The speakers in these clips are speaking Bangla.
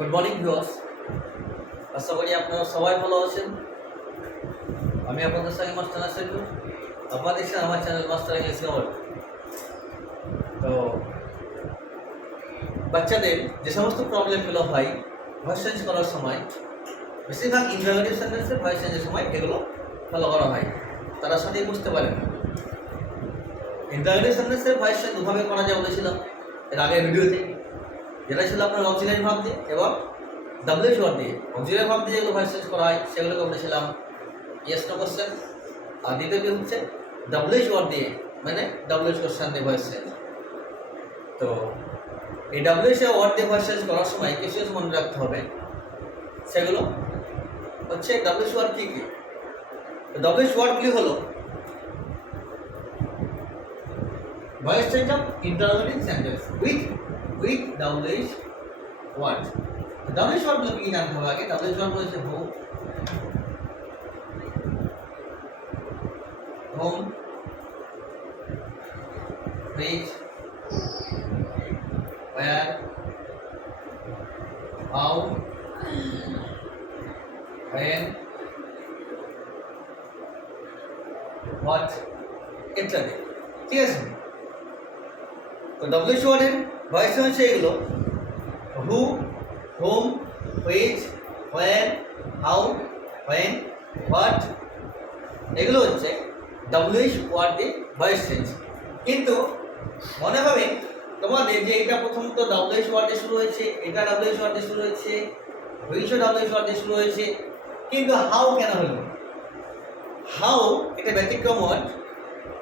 গুড মর্নিং ভিউয়ার্স, আশা করি আপনারা সবাই ভালো আছেন। আমি আপনাদের সঙ্গে মাস্টার আছেন, আপনারা দেখছেন আমার চ্যানেল মাস্টার ইংলিশ গ্রামার। তো বাচ্চাদের যে সমস্ত প্রবলেমগুলো হয় ভয়েস চেঞ্জ করার সময়, বেশিরভাগ ইন্টারোগেটিভ সেন্টেন্সের ভয়েস চেঞ্জের সময় এগুলো ফলো করা হয়, তারা সাথেই বুঝতে পারেন। ইন্টারোগেটিভ সেন্টেন্সের ভয়েস চেঞ্জ দুভাবে করা যায় বলেছিলাম এর আগের ভিডিওতে, যেটা ছিল আপনার অক্সিলারি ভার্ব দিয়ে এবং ডাব্লিউএইচ ওয়ার্ড দিয়ে। অক্সিলারি ভার্ব দিয়ে যেগুলো ভয়েস চেঞ্জ করা হয় সেগুলোকে বলেছিলাম ইয়েস নো কোশ্চেন, আর দ্বিতীয়টি হচ্ছে ডাব্লিউএইচ ওয়ার্ড দিয়ে, মানে ডাব্লিউএইচ কোশ্চেন দিয়ে ভয়েস চেঞ্জ। তো এই ডাব্লিউএইচ ওয়ার্ড দিয়ে ভয়েস চেঞ্জ করার সময় কিছু কিছু মনে রাখতে হবে। সেগুলো হচ্ছে ডাব্লিউএইচ ওয়ার্ড কী কী। ডাব্লিউএইচ ওয়ার্ডগুলি হলো voice change of interrogative sentence with WH word. WH ওয়ার্ডগুলো কি জানতে হবে আগে। ডাব্লিউএইচ ওয়ার্ড হচ্ছে whom, which, where, how, when, what ইত্যাদি। ঠিক আছে। তো ডাব্লিউএইচ ওয়ার্ডের ভয়েস হচ্ছে এগুলো who, whom, which, where, how, when, what. এগুলো হচ্ছে ডাব্লিউএইচ ওয়ার্ড দিয়ে ভয়েস চেঞ্জ। কিন্তু মনে হবে তোমাদের যে এটা প্রথমত ডাব্লিউএইচ ওয়ার্ড দিয়ে শুরু হয়েছে, এটা ডাব্লিউএইচ ওয়ার্ড দিয়ে শুরু হয়েছে, হুইচও ডাব্লিউএইচ ওয়ার্ড দিয়ে শুরু হয়েছে, কিন্তু হাউ কেন হলো? হাউ এটা ব্যতিক্রম ওয়ার্ড,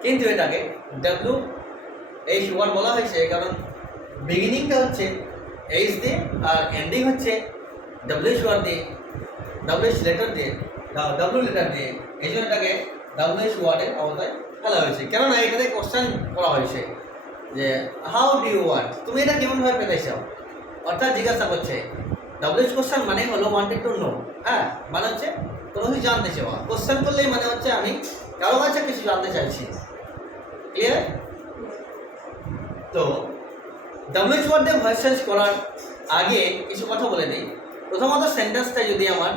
কিন্তু এটাকে ডাব্লিউএইচ ওয়ার্ড বলা হয়েছে কারণ বিগিনিংটা হচ্ছে এইচ দিয়ে আর এন্ডিং হচ্ছে ডাব্লিউএইচ ওয়ার্ড দিয়ে, ডাব্লিউএইচ লেটার দিয়ে, ডাব্লিউ লেটার দিয়ে। এই জন্য এটাকে ডাব্লিউএইচ ওয়ার্ডের আওতায় ফেলা হয়েছে। কেননা এটাতে কোশ্চেন করা হয়েছে যে হাউ ডু ইউ ওয়ান্ট, তুমি এটা কেমনভাবে পেতে চাও, অর্থাৎ জিজ্ঞাসা করছে। ডাব্লিউএইচ কোশ্চেন মানে হলো ওয়ান্টেড টু নো, হ্যাঁ, মানে হচ্ছে কোনো কিছু জানতে চাওয়া। কোশ্চেন করলেই মানে হচ্ছে আমি কারো কাছে কিছু জানতে চাইছি। ক্লিয়ার? তো ডাব্লিউএইচ ওয়ার্ড দিয়ে ভয়েস চেঞ্জ করার আগে কিছু কথা বলে দিই। প্রথমত সেন্টেন্সটা যদি আমার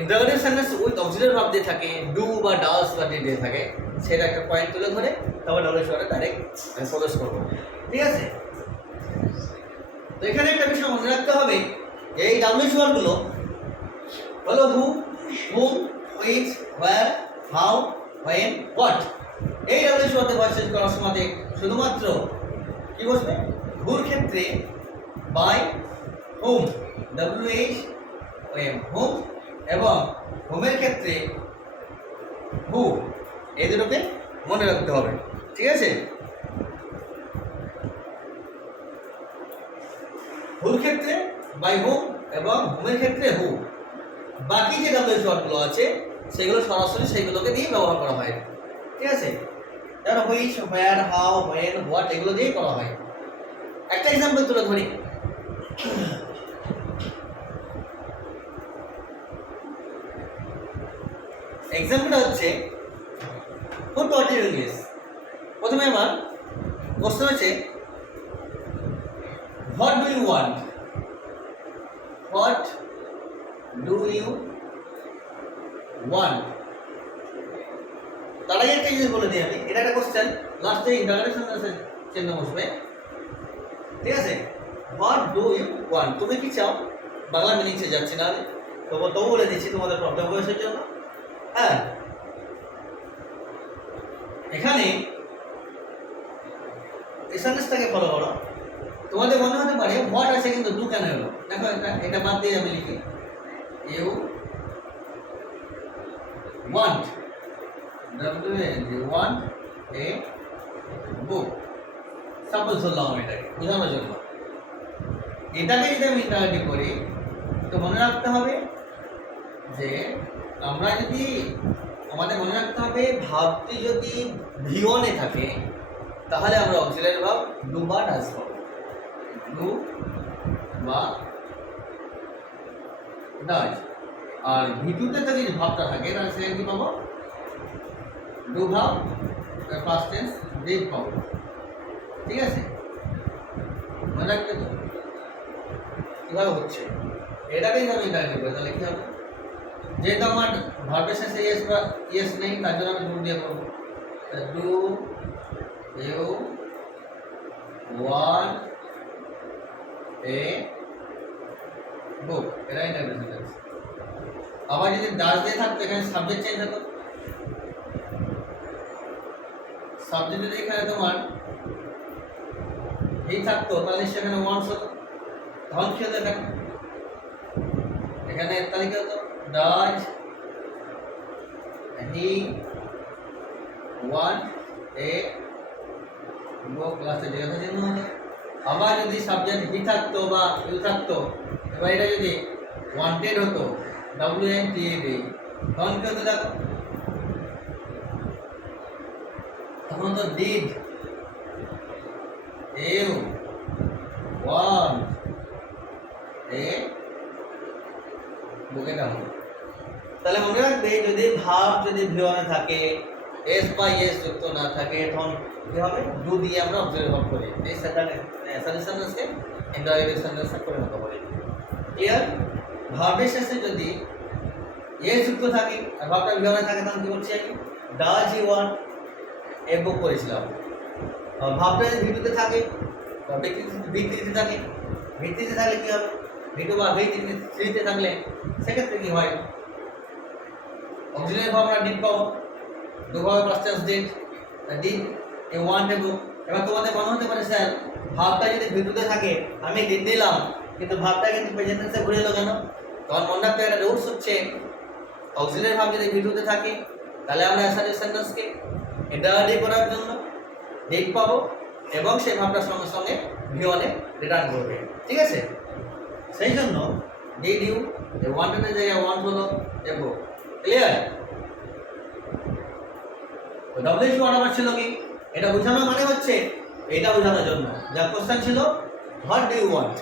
interrogative sentence with auxiliary verb দিয়ে থাকে, ডু বা ডাস বা ডি দিয়ে থাকে, সেটা একটা পয়েন্ট তুলে ধরে তারপর ডাব্লিউএইচ ওয়ার্ডে ডাইরেক্ট আমি প্রবেশ করবো। ঠিক আছে। তো এখানে একটা বিষয় মনে রাখতে হবে, এই ডাব্লিউএইচ ওয়ার্ডগুলো হলো who, whom, which, where, how, when, what. এই ডাব্লিউএইচ ওয়ার্ডে ভয়েস চেঞ্জ করার সময় শুধুমাত্র কি বসবে? হুর ক্ষেত্রে by whom, WH O, M, whom হোমের ক্ষেত্রে হু, এই দুটোকে মনে রাখতে হবে। ঠিক আছে। হুর ক্ষেত্রে বাই হুম এবং হোমের ক্ষেত্রে হু। বাকি যে ডাব্লিউএইচ ওয়ার্ডগুলো আছে সেগুলো সরাসরি সেইগুলোকে দিয়ে ব্যবহার করা হয়। ঠিক আছে। যেমন which, where, how, when, what এগুলো দিয়েই করা হয়। একটা এক্সাম্পল তুলে ধরি। এক্সাম্পলটা হচ্ছে হু টট ইউ ইংলিশ। প্রথমে আমার কোশ্চেন হচ্ছে what do you want, what do you want. তার আগে একটা জিনিস বলে দিই আমি, এটা একটা কোশ্চেন, লাস্টে ইন্টারোগেটিভ সেন্টেন্সের চিহ্ন বসবে। ঠিক আছে। হোয়াট ডু ইউ ওয়ান্ট, তুমি কি চাও? বাংলা মিনিংসে যাচ্ছি না, তবু বলে দিচ্ছি তোমাদের প্রবলেম বয়সের জন্য। হ্যাঁ, এখানে এই সেন্টেন্সটাকে ফলো করো। তোমাদের মনে হতে পারে হোয়াট আছে কিন্তু ডু কেন হলো। দেখো এটা বাদ দিয়ে আমি লিখি you want, want a book. Suppose ধরলাম এটাকে বোঝানোর জন্য। এটাকে যদি আমি ইন্টারোগেটিভ করি তো মনে রাখতে হবে যে আমাদের মনে রাখতে হবে ভাবটি যদি ভিওনে থাকে তাহলে আমরা অক্সিলারি ভার্ব ডু বা ডাজ পাবো। ডু বা ডাজ। আর ভিটুতে যদি ভাবটা থাকে তাহলে সেখানে কি পাবো? Do verb past tense did পাবো। ঠিক আছে, মনে রাখতে তো। কীভাবে হচ্ছে এটাকেই আমি ইন্টারভিউ করি, তাহলে কী হবে? যেহেতু আমার ভার্বের শেষে ইয়েস বা ইয়েস নেই, তার জন্য আমি ডু দিয়ে করবো। ডু ইউ ওয়ান্ট এ বুক, এটা ইন্টারভিউ সেন্টেন্স। আবার যদি ডাজ দিয়ে থাকতো এখানে সাবজেক্ট চেঞ্জ হতো। সাবজেক্ট যদি এখানে তোমার হি থাকতো তাহলে সেখানে ওয়ান্টস হতো, তখন কি হতো? এখানে তাহলে কি হতো? ডাজ হি ওয়ান্ট এ বুক, লাস্টে জিজ্ঞাসা চিহ্ন হতো। আবার যদি সাবজেক্ট হি থাকতো বা ইউ থাকতো, এবার এটা যদি ওয়ান্টেড হতো WNTED, তখন কি হতো? দেখো তখন তো ডিড ইউ ওয়ান্ট এ বুক, এটা হতো। তাহলে মনে রাখবে যদি ভাব যদি ভিওয়ানে থাকে, এস বা এস যুক্ত না থাকে, তখন কি হবে? ডু দিয়ে আমরা অবজার্ভ ভাব করি, এই সেন্টেন্সকে ইন্টারোগেটিভ সেন্টেন্সে পরিণত করি। ক্লিয়ার? ভাবের শেষে যদি এস যুক্ত থাকে আর ভাবটা ভিওয়ানে থাকে, তখন কি করছি আমি? ডাজ ইউ ওয়ান্ট এ বুক করেছিলাম। ভাবটা যদি ভিডিওতে থাকে বা ভিত্তিতে থাকে, ভিত্তিতে থাকলে কি হবে? ভিডিও বা ভিত্তিতে থাকলে সেক্ষেত্রে কি হয়? অক্সিলারি ভাব আমরা ডিড পাবো, দুভাবে past tense did, did a want a book. এবার তোমাদের মনে হতে পারে স্যার ভাবটা যদি ভিডিওতে থাকে আমি ডিড দিলাম, কিন্তু ভাবটা কিন্তু প্রেজেন্ট টেন্সে ঘুরে এলো কেন? তখন মনে রাখতে একটা রুলস হচ্ছে অক্সিলারি ভাব যদি ভিডিওতে থাকে তাহলে আমরা অ্যাসার্টিভ সেন্টেন্সকে ইন্টারোগেটিভ করার জন্য ডিড পাবো এবং সেই ভাবটার সঙ্গে সঙ্গে ভিওয়ানে রিটার্ন করবে। ঠিক আছে? সেই জন্য ডিড ইউ ওয়ান্টেড এর জায়গায় ওয়ান্ট হলো এ বুক। ক্লিয়ার? ডব্লিউএইচ ওয়ার্ড আবার ছিল কি? এটা বোঝানো মানে হচ্ছে এটা বোঝানোর জন্য যা কোশ্চেন ছিল হোয়াট ডু ইউ ওয়ান্ট,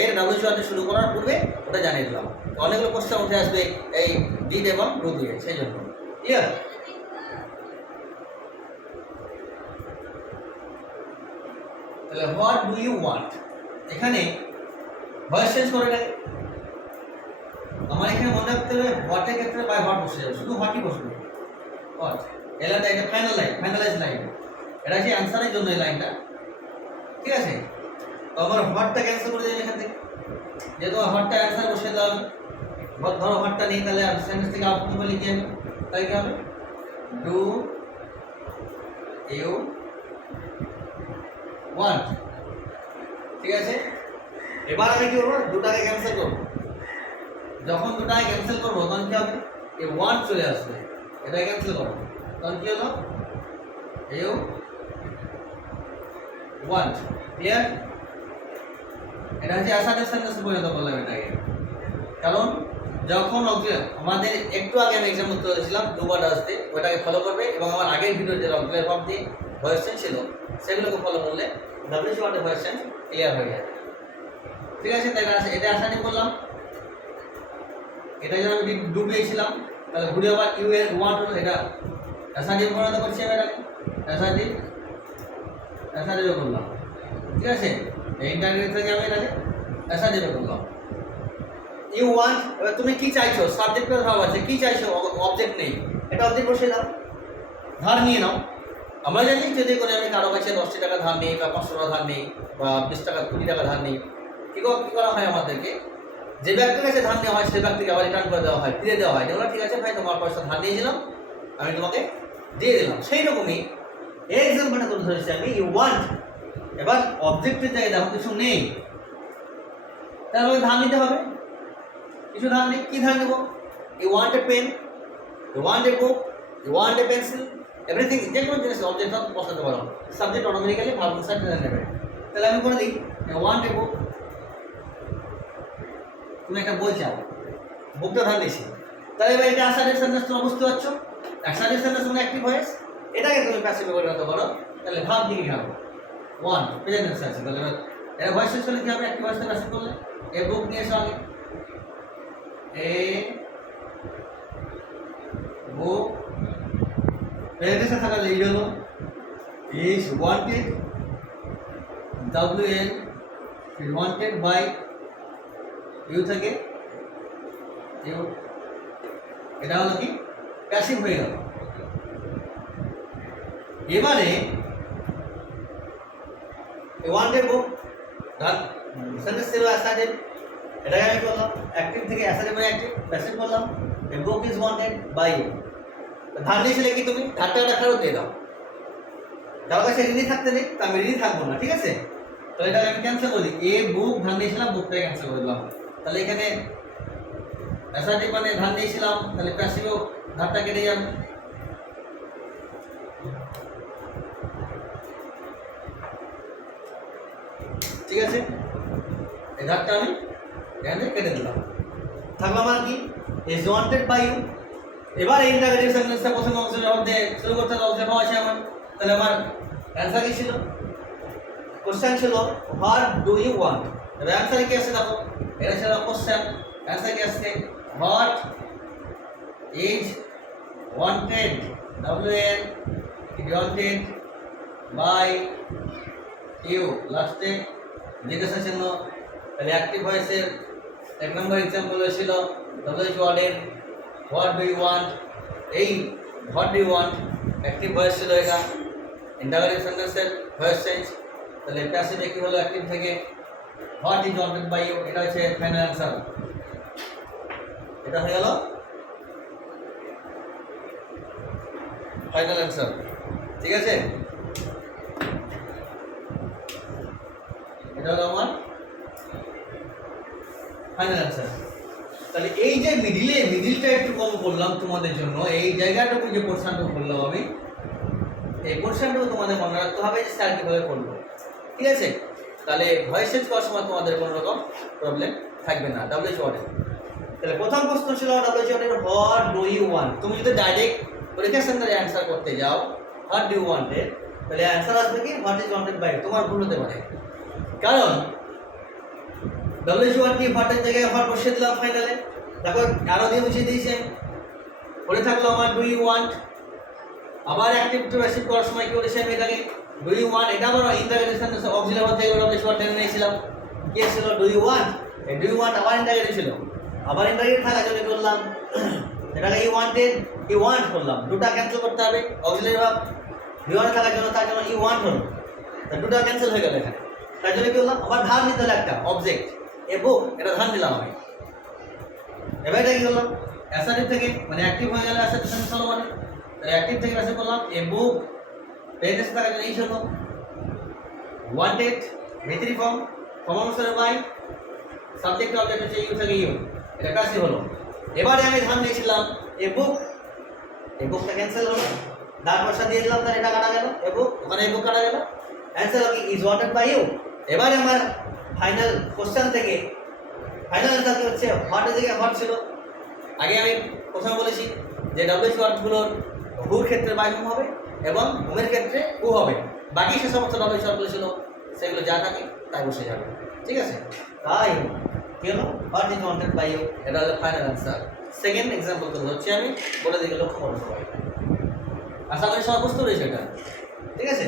এর ডব্লিউএইচ ওয়ার্ড শুরু করার পূর্বে ওটা জানিয়ে দিলাম। অনেকগুলো কোশ্চেন উঠে আসবে এই ডিড এবং ডু দিয়ে, সেই জন্য। ক্লিয়ার? তাহলে হোয়াট ডু ইউ ওয়ান্ট, এখানে ভয়েস চেঞ্জ করে দেয়। আমার এখানে মনে রাখতে হবে হোয়াটের ক্ষেত্রে বাই হোয়াট বসে যাবে, শুধু হোয়াটই বসবে। হোয়াট এলাকা এটা ফাইনাল লাইন, ফাইনালাইজ লাইন, এটা হচ্ছে অ্যান্সারের জন্য এই লাইনটা। ঠিক আছে? তো আমার হোয়াটটা ক্যান্সেল করে দেবেন এখান থেকে, যেহেতু হোয়াটটা অ্যান্সার বসে দেওয়া হবে। ধরো হোয়াটটা নেই, তাহলে সেন্টেন্স থেকে আউটপুট বলে লিখে যাবে, তাই কি হবে? Do you want. ঠিক আছে? এবার আমি কি করবো? দুটাকে ক্যান্সেল করবো। যখন দুটাকে ক্যান্সেল করবো তখন কি হবে? এই ওয়ান্ট চলে আসবে, এটা ক্যান্সেল করবো, তখন কি হলো? You want. ক্লিয়ার? এটা হচ্ছে অ্যাসার্টিভ সেন্টেন্সে পরিণত করলাম এটাকে। কারণ যখন আমাদের একটু আগে আমি এক্সাম উত্তর দিয়েছিলাম ডু বা ডাজ দিয়ে, ওটাকে ফলো করবে এবং আমার আগের ভিডিও যে অক্সিলারি ভার্ব দিয়ে ভয়েস চেঞ্জ ছিল সেগুলোকে ফলো করলে ডব্লিউএইচ ওয়ার্ডের ভয়েস চেঞ্জ ক্লিয়ার হয়ে যাবে। ঠিক আছে? তাই এটা অ্যাসার্টিভ করলাম, এটা যখন আমি ডু দিয়েছিলাম তাহলে ঘুরে আবার ইউ এর ওয়ান্ট হলো, এটা অ্যাসার্টিভ পরিণত করছি আমি, এটাকে অ্যাসার্টিভ করলাম। ঠিক আছে? এই ইন্টারগ্রেট থেকে আমি এটাকে অ্যাসার্টিভ করলাম। ইউ ওয়ান্ট, এবার তুমি কি চাইছো? সাবজেক্টের ভাব আছে, কি চাইছো? অবজেক্ট নেই, এটা অবজেক্ট বসিয়ে দাও। ধার নিয়ে নাও। আমরা জানি যদি করে আমি কারো কাছে 10 টাকা ধার নিই বা 500 টাকা ধার নিই বা 20 টাকা 20 টাকা ধার নিই, কী করা হয়? আমাদেরকে যে ব্যক্তির কাছে ধার নেওয়া হয় সে ব্যক্তিকে আবার রিটার্ন করে দেওয়া হয়, ফিরে দেওয়া হয়। যেগুলো ঠিক আছে ভাই, তোমার পয়সা ধার নিয়েছিলাম, আমি তোমাকে দিয়ে দিলাম। সেই রকমই এই এক্সাম্পলটা তুলে ধরেছি আমি, ইউ ওয়ান্ট। এবার অবজেক্টের জায়গায় দেখো কিছু নেই, তাহলে ধার নিতে হবে। কিছু ধার নেই, কী ধার নেবো? You want a pen, you want a book, you want a pencil, everything, যে কোনো জিনিস অবজেক্ট বসাতে পারো, সাবজেক্ট অটোমেটিক্যালি ভার্ব সাইড নেবে। তাহলে আমি করে দিই ওয়ান্ট এ বুক। তুমি একটা বই চাও, বুকটা ধার দিয়েছি, তাহলে এবার এটা অ্যাসার্টিভ সেন্টেন্স তোমরা বুঝতে পারছো। অ্যাসার্টিভ সেন্টেন্স মানে অ্যাক্টিভ ভয়েস, এটাকে তুমি প্যাসিভে পরিণত করো, তাহলে ভাব দিকে কি হবে? ওয়ান প্রেজেন্ট টেন্স আছে। তাহলে এর ভয়েস শেষ করলে কি হবে? অ্যাক্টিভ ভয়েসটা প্যাসিভ করলে এ বুক নিয়ে এসো আগে, এ বুক প্রেজেন্ট টেন্সে থাকা এই হলো is wanted, WN is wanted by you থেকে ইউ, এটা হলো কি প্যাসিভ হয়ে গেল। এবারে ওয়ান্টেড বুক সেন্টেন্স ছিল অ্যাসাইডেড, এটাকে আমি করলাম অ্যাক্টিভ থেকে অ্যাসাইডেড হয়ে অ্যাক্টিভ প্যাসিভ করলাম। A book is wanted by you. ধার দিয়েছিলে কি তুমি, ধারটা ওটা ফেরত দিয়ে দাও। কারো কাছে ঋণী থাকতে নেই, তো আমি ঋণী থাকবো না, ঠিক আছে। তো এটাকে আমি ক্যান্সেল করি, এ বুক ধার দিয়েছিলাম, বুকটাকে ক্যান্সেল করে দিলাম। তাহলে এখানে অ্যাসাইডেড মানে ধার দিয়েছিলাম, তাহলে প্যাসিভও ধারটা কেটে যাবে। ঠিক আছে, এই ধারটা আমি এখানে কেটে দিলাম। থাকলো আমার কি ইজ ওয়ান্টেড বাই ইউ। এবার এই ইন্টারোগেটিভ সেন্টেন্সটা প্রথম অংশের মধ্যে শুরু করতে হবে, অংশে পাওয়া আছে আমার। তাহলে আমার অ্যান্সার কি ছিল, কোশ্চেন ছিল হোয়াট ডু ইউ ওয়ান্ট। এবার অ্যান্সারে কি আছে দেখো, এটা ছিল কোশ্চেন, অ্যান্সার কি আসছে what is wanted, WN wanted by you, লাস্টে জিজ্ঞাসা চিহ্ন। তাহলে অ্যাক্টিভ ভয়েসের এক নম্বর এক্সাম্পল ছিল WH ওয়ার্ডের হোয়াট ডু ইউ ওয়ান্ট। এই হোয়াট ডু ইউ ওয়ান্ট অ্যাক্টিভ ভয়েস ছিল, এটা ইন্টারোগেটিভ সেন্টেন্সের ভয়েস চেঞ্জ। তাহলে প্যাসিভ কি হলো অ্যাক্টিভ থেকে what is wanted by you, এটা হচ্ছে ফাইনাল অ্যান্সার। এটা হয়ে গেল ফাইনাল অ্যান্সার, ঠিক আছে। এটা হলো আমার ফাইনাল অ্যান্সার। তাহলে এই যে মিডিলটা একটু কম করলাম তোমাদের জন্য, এই জায়গাটুকু যে পোর্শনটুকু করলাম আমি, এই পোর্শনটুকু তোমাদের মনে রাখতে হবে যে স্যার কীভাবে করবো, ঠিক আছে। তাহলে ভয়েস চেঞ্জ করার সময় তোমাদের কোনো রকম প্রবলেম থাকবে না। WH ওয়ার্ডে তাহলে প্রথম প্রশ্ন ছিল WH ওয়ার্ডের হোয়াট ডু ইউ ওয়ান্ট। তুমি যদি ডাইরেক্ট পরীক্ষা সেন্টারে অ্যান্সার করতে যাও হোয়াট ডু ইউ ওয়ান্টেড, তাহলে অ্যান্সার আসবে কি হোয়াট ইজ ওয়ান্টেড বাই। তোমার ভুল হতে পারে, কারণ WH ওয়ার্ড কি হোয়াটের জায়গায় হোয়াট বসিয়ে দিলাম ফাইনালে, দেখো আরো দিয়ে বসিয়ে দিয়েছে। পরে থাকলো আমার ডু ইউ ওয়ান্ট। আবার অ্যাক্টিভ টু প্যাসিভ করার সময় কি বলেছি আমি এটাকে ডু ইউ ওয়ান্ট, এটা আবার ইন্টারোগেটিভ সেন্টেন্স অক্সিলারি থেকে WH ওয়ার্ড টেনে নিয়েছিলাম। কি ছিল ডু ইউ ওয়ান্ট, এই ডু ইউ ওয়ান্ট আবার ইন্টারোগেটিভ ছিল, আবার ইন্টারোগেটিভ থাকার জন্য করলাম এটাকে ইউ ওয়ান্টেড ইউ ওয়ান্ট করলাম। দুটা ক্যান্সেল করতে হবে, অক্সিলারি ভার্ব ইউ ওয়ান্ট থাকার জন্য, তার জন্য ইউ ওয়ান্ট হলো, তা দুটা ক্যান্সেল হয়ে গেল এখানে। তার জন্য কি করলাম, আবার ধার নিতে হলো একটা অবজেক্ট, এ বুক, এটা ধার নিলাম আমি। এবার এটা কি করলাম, অ্যাসাইটিভ থেকে মানে অ্যাক্টিভ হয়ে গেল অ্যাসাইটিভ সেন্টেন্স হলো, মানে অ্যাক্টিভ থেকে অ্যাসাইড করলাম এ বুক, প্রেজেন্স থাকার জন্য এই হলো ওয়ান্টেড, ভিতরি ফর্ম অনুসারে বাই, সাবজেক্ট অবজেক্ট হচ্ছে ইউ থেকে ইউ, এটা প্যাসিভ হলো। এবারে আমি ধার নিয়েছিলাম এ বুক, এই বুকটা ক্যান্সেল হলো, দাঁড় পয়সা দিয়ে দিলাম, তার এটা কাটা গেল, এ বুক ওখানে এই বুক কাটা গেল, অ্যান্সার কি ইজ ওয়ান্টেড বাই ইউ। এবারে আমার ফাইনাল কোশ্চেন থেকে ফাইনাল অ্যান্সার কি হচ্ছে হোয়াটের জায়গায় হোয়াট ছিল। আগে আমি প্রথমে বলেছি যে WH ওয়ার্ডগুলোর হুর ক্ষেত্রে বাই হুম হবে এবং হুমের ক্ষেত্রে হু হবে, বাকি সে সমস্ত WH ওয়ার্ডগুলো ছিল সেগুলো যা থাকে তাই বসে যাবে, ঠিক আছে। তাই কি হলো what is wanted by you, এটা হলো ফাইনাল অ্যান্সার। সেকেন্ড এক্সাম্পল তো হচ্ছে আমি বলে দিকে লক্ষ্য করো সবাই, আশা করি সব বুঝতে পেরেছে এটা, ঠিক আছে।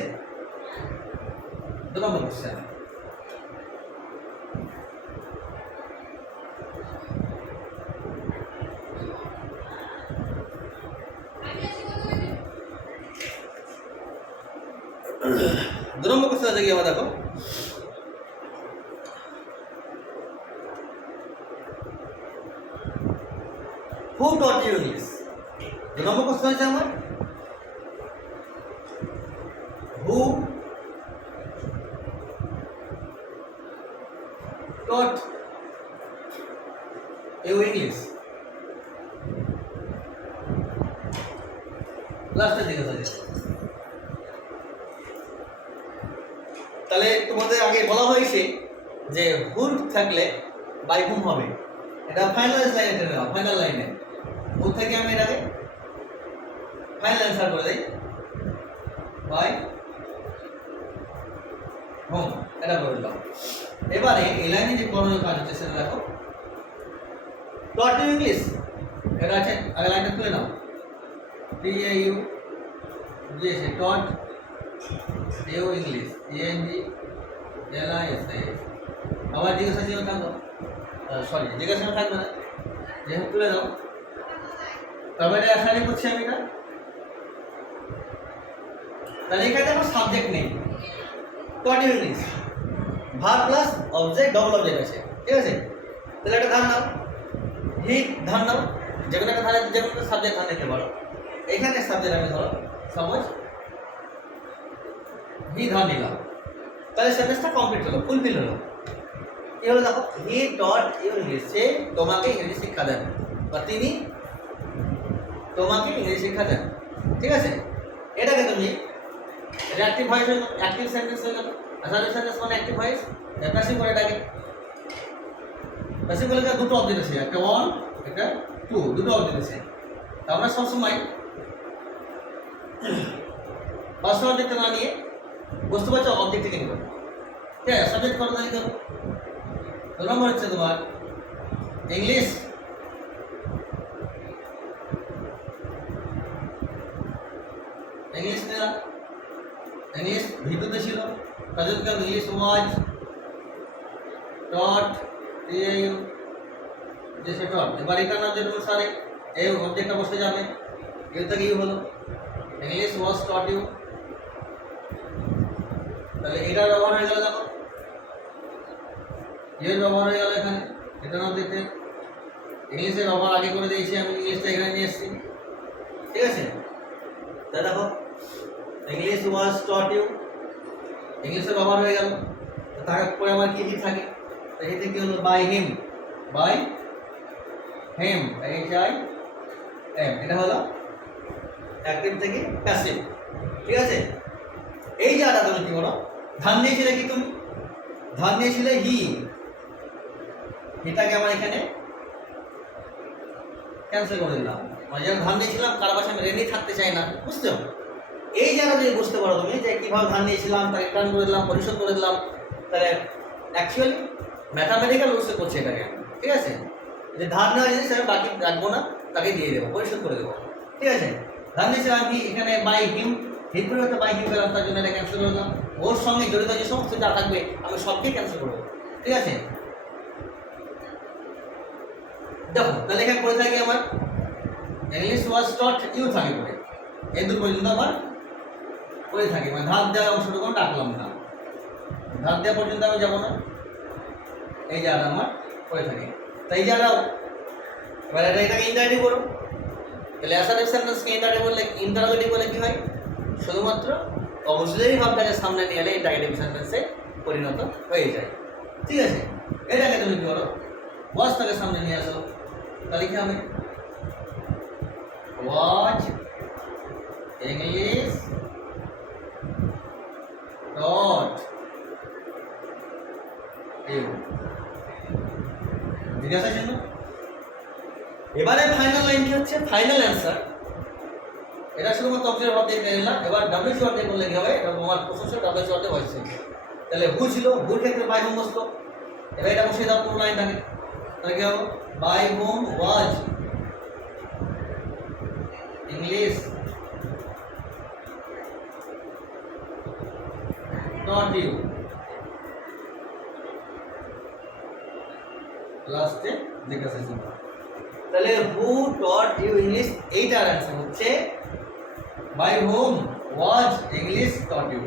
2 নম্বর কোশ্চেন, दो नंबर क्वेश्चन आ जाएगी हमारा। देखो who taught you English, 2 number question है हमारा who taught you English. Last दिखा था তাহলে তোমাদের আগে বলা হয়েছে যে হুড থাকলে বাই হুম হবে, এটা ফাইনাল লাইনে টেনে দাও, ফাইনাল লাইনে হুড থেকে আমি এটাকে ফাইনাল অ্যান্সার করে দেই বাই হুম, এটা করে দিলাম। এবারে এই লাইনে যে করণীয় কাজ হচ্ছে সেটা দেখো, টট ইউ ইংলিশ, এটা আছে আগে লাইনটা তুলে নাও, TAU দিয়েছে টট ইউ ইংলিশ, ENGLISH। আবার জিজ্ঞাসা ছিল থাকো সরি জিজ্ঞাসা থাকবে না, যেহেতু তুলে দাও। তবে এটা অ্যাসাইনিং করছি আমি এটা। তাহলে এখানে আমার সাবজেক্ট নেই, taught you English, verb plus object, double object আছে, ঠিক আছে। তাহলে একটা ধান নাও, হি ধান নাও, যে কোনো একটা ধানের যে কোনো সাবজেক্ট ধান নিতে পারো। এখানে সাবজেক্ট আমি ধরো সাপোজ হি ধান নিলাম, তাহলে সেন্টেন্সটা কমপ্লিট হলো, ফুলফিল হলো। কি হলো দেখো, হি টট ইউ ইংলিশ, সে তোমাকে ইংরেজি শিক্ষা দেন, বা তিনি তোমাকে ইংরেজি শিক্ষা দেন, ঠিক আছে। এটাকে তুমি এটা অ্যাক্টিভ ভয়েস হয়ে গেল, অ্যাক্টিভ সেন্টেন্স হয়ে গেল। অ্যাসার্টিভ সেন্টেন্স মানে অ্যাক্টিভ ভয়েস। প্যাসিভ করে এটাকে, প্যাসিভ বলে দুটো অবজেক্ট আছে, একটা ওয়ান একটা টু, দুটো অবজেক্ট আছে। আমরা সবসময় পার্সোনাল অবজেক্ট না নিয়ে বুঝতে পারছো অবজেক্ট থেকে নিব, ঠিক আছে। সাবজেক্ট করো না করো, দু নম্বর হচ্ছে তোমার ইংলিশ, ইংলিশ নিলাম, ইংলিশ ভিতরে ছিল, তাদের ইংলিশ ওয়াজ টট ইউ, যে সে টট। এবার এখানে অবজেক্ট অনুসারে এই অবজেক্টটা বসে যাবে, এর থেকে ইউ হলো, ইংলিশ ওয়াজ টট ইউ। তাহলে এটার ব্যবহার হয়ে গেল, দেখো এর ব্যবহার হয়ে গেল এখানে, এটা না দিতে ইংলিশের ব্যবহার আগে করে দিয়েছি আমি, ইংলিশটা এখানে নিয়ে এসেছি, ঠিক আছে। তাহলে দেখো ইংলিশ ওয়াজ টট ইউ, ইংলিশের ব্যবহার হয়ে গেল। তারপরে আমার কি কি থাকে, এতে কি হলো, by him, by him, HIM, এটা হলো অ্যাক্টিভ থেকে প্যাসিভ, ঠিক আছে। এই জায়গাটা তুমি কি করো, ধান দিয়েছিলে কি তুমি, ধান দিয়েছিলে হি, এটাকে আমার এখানে ক্যান্সেল করে দিলাম। মানে যারা ধান দিয়েছিলাম কার পাশে আমি রেডি থাকতে চাই না, বুঝছো। এই জায়গা যদি বুঝতে পারো তুমি যে কীভাবে ধান নিয়েছিলাম, তাকে রিটার্ন করে দিলাম, পরিশোধ করে দিলাম, তাহলে অ্যাকচুয়ালি ম্যাথামেটিক্যাল রুলসে করছে এটাকে, ঠিক আছে। যে ধান নেওয়া জিনিস আমি বাকি রাখবো না, তাকে দিয়ে দেবো, পরিশোধ করে দেবো, ঠিক আছে। ধান নিয়েছিলাম কি, এখানে বাই হিম, হিম করে হয়তো বাই হিম পেলাম, তার জন্য এটা ক্যান্সেল করে দিলাম। ওর সঙ্গে জড়িত যে সমস্ত যা থাকবে আমি সবকেই ক্যান্সেল করবো, ঠিক আছে। দেখো তাহলে এখানে পড়ে থাকি আমার ইংলিশ ওয়াজ টট ইউ থাকে পড়ে, এই দূর পর্যন্ত আবার পড়ে থাকি, মানে ধাপ দেওয়া অংশটুকু ডাকলাম না, ধাপ দেওয়া পর্যন্ত আমি যাবো না, এই জায়গাটা আমার পড়ে থাকে। তাই এই জায়গাটাও এবার এটাকে ইন্টারোগেটিভ করো, তাহলে অ্যাসার্টিভ সেন্টেন্সকে ইন্টারোগেটিভ বলে কি হয়, শুধুমাত্র অক্সিলারি ভাবটাকে সামনে নিয়ে এলে ইন্টারোগেটিভ সেন্টেন্সে পরিণত হয়ে যায়, ঠিক আছে। এটাকে তুমি কি করো, ওয়াজটাকে সামনে নিয়ে আসো, তাহলে কি হবে, ওয়াজ ইংলিশ টট ইউ, জিজ্ঞাসা চিহ্ন। এবারে ফাইনাল লাইন কি হচ্ছে, ফাইনাল অ্যান্সার। এটা শুধুমাত্র অবজেক্ট ভাব দিয়ে নিলাম। এবার ডাব্লিউসি অর্ধেক করলে কি হবে, এটা তোমার প্রশ্ন ডাব্লিউসি অর্ধেক হয়েছে। তাহলে হু ছিল, হুর ক্ষেত্রে বাই হোম বসতো, এবার এটা বসিয়ে দাও পুরো লাইনটাকে, তাহলে কি হবে, by whom was English taught you, লাস্টে জিজ্ঞাসা চিহ্ন। তাহলে হু টট ইউ ইংলিশ, এইটার অ্যান্সার হচ্ছে by whom was English taught you.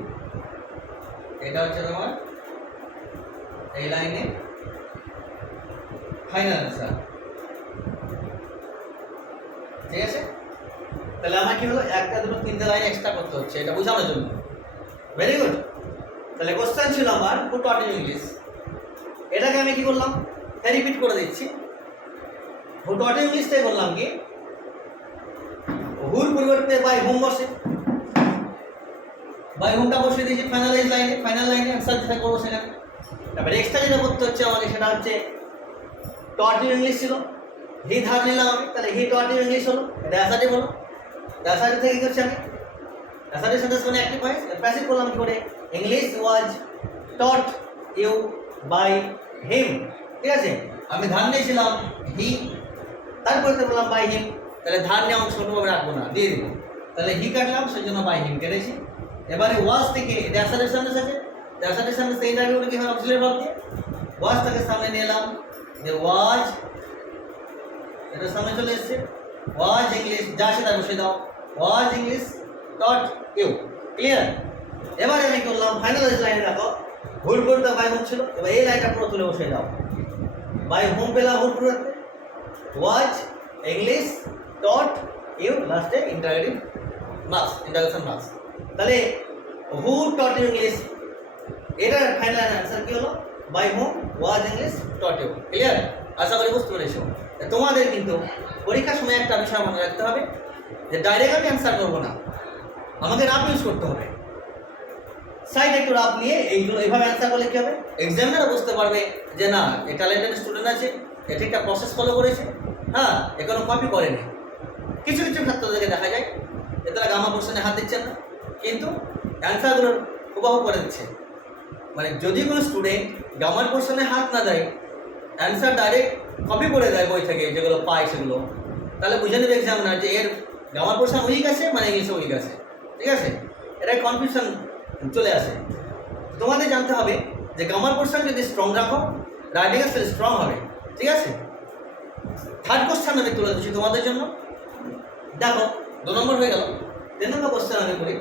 এটা হচ্ছে তোমার এই লাইনে ফাইনাল অ্যান্সার, ঠিক আছে। তাহলে আমার কি হলো, একটা দুটো তিনটে লাইন এক্সট্রা করতে হচ্ছে এটা বোঝানোর জন্য, ভেরি গুড। তাহলে কোশ্চেন ছিল আমার হু টট ইউ ইংলিশ, এটাকে আমি কি করলাম, রিপিট করে দিচ্ছি। হু টট ইউ ইংলিশটাই বললাম কি, হুর পরিবর্তে বাই হোম বসে, বাই হোমটা বসিয়ে দিয়েছি ফাইনালাইজ লাইনে, ফাইনাল লাইনে অ্যান্সার যেটা করবো সেখানে। তারপরে এক্সট্রা যেটা করতে হচ্ছে আমাকে সেটা হচ্ছে টট ইউ ইংলিশ ছিল, হি ধার নিলাম আমি, তাহলে হি টট ইউ ইংলিশ হলো, এটা অ্যাসার্টিভ হলো। অ্যাসার্টিভ থেকে কি করছি আমি, অ্যাসার্টিভ সেন্টেন্স মানে অ্যাক্টিভ ভয়েস, প্যাসিভ করলাম কি করে, English was taught you by him, ঠিক আছে। আমি ধার নিয়েছিলাম হি, তারপরে তো বললাম বাই হিম, তাহলে ধার নেওয়া অংশটুকু রাখবো না, দিয়ে দিব। তাহলে হি কাটলাম, সেই জন্য বাই হিম কেটেছি। এবারে ওয়াজ থেকে অ্যাসার্টিভ সেন্টেন্স আছে, অ্যাসার্টিভ সেন্টেন্স ইন্টারভিউটা কি হয়, অক্সিলারি ভার্ব দিয়ে ওয়াজটাকে সামনে নিয়ে এলাম, যে ওয়াজ, এটা সামনে চলে এসছে, ওয়াজ ইংলিশ, যা সেটা বসে দাও, was English taught you. Clear? এবারে আমি করলাম ফাইনালাইজ লাইনে রাখো, হুড়পুরটা বাই হোম ছিল, এবার এই লাইনটা পুরো তুলে বসে দাও। বাই হোম পেলাম হুড়পুরতে, ওয়াজ ইংলিশ টট ইউ, লাস্টে ইন্টারগেটিভ মার্কস, ইন্টারগেশন মার্কস। তাহলে হু টট ইউ ইংলিশ, এটার ফাইনাল অ্যান্সার কি হলো? By whom was English taught you. Clear? আশা করি বুঝতে পেরেছো। তোমাদের কিন্তু পরীক্ষার সময় একটা বিষয় মনে রাখতে হবে যে ডাইরেক্ট আমি অ্যান্সার করবো না, আমাকে রাফ ইউজ করতে হবে। সাইড একটু রাফ নিয়ে এইগুলো এইভাবে অ্যান্সার করলে কী হবে, এক্সামিনারও বুঝতে পারবে যে না এ ট্যালেন্টেড স্টুডেন্ট আছে, এ ঠিকঠাক প্রসেস ফলো করেছে, হ্যাঁ এ কোনো কপি করেনি। কিছু কিছু ছাত্রদেরকে দেখা যায় যে তারা গামা পোর্শনে হাত দিচ্ছেন না, কিন্তু অ্যান্সারগুলো হুবহু করে দিচ্ছে। মানে যদি কোনো স্টুডেন্ট গামার পোর্শনে হাত না দেয়, অ্যান্সার ডাইরেক্ট কপি করে দেয় বই থেকে যেগুলো পায় সেগুলো, তাহলে বুঝে নেবে এক্সামিনার যে এর গামার পোর্শন উইক আছে, মানে ইংলিশে উইক আছে। ঠিক আছে? এটা কনফিউশন চলে আসে। তোমাদের জানতে হবে যে গামার পোর্শন যদি স্ট্রং রাখো, রাইটিং স্টাইল স্ট্রং হবে। ঠিক আছে? থার্ড কোশ্চেন আমি তুলে দিচ্ছি তোমাদের জন্য। দেখো 2 নম্বর হয়ে গেল, 3 নম্বর কোশ্চেন আমি করি।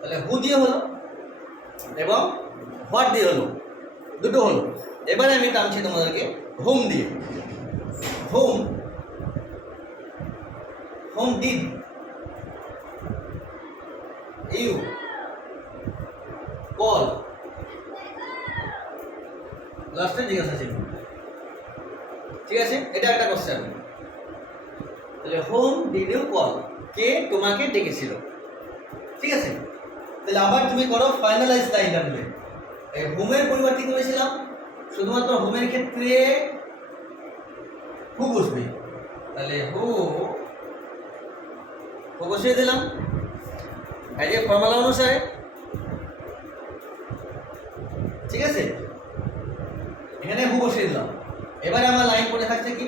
তাহলে হু দিয়ে হলো এবং হোয়াট দিয়ে হলো, দুটো হলো। এবারে আমি টানছি তোমাদেরকে হোম দিয়ে। Whom, whom did you call, লাস্টে জিজ্ঞাসা ছিল। ঠিক আছে? এটা একটা কোশ্চেন। তাহলে হোম ডিড ইউ কল, কে তোমাকে ডেকেছিল। ঠিক আছে? তাহলে আবার তুমি করো ফাইনালাইজ লাইনটা নেবে। এই হোমের পরিবর্তে করেছিলাম, শুধুমাত্র হোমের ক্ষেত্রে হু বসবে। তাহলে হু বসিয়ে দিলাম এই যে ফর্মুলা অনুসারে। ঠিক আছে? এখানে হু বসিয়ে দিলাম। এবারে আমার লাইন পড়ে থাকছে কি,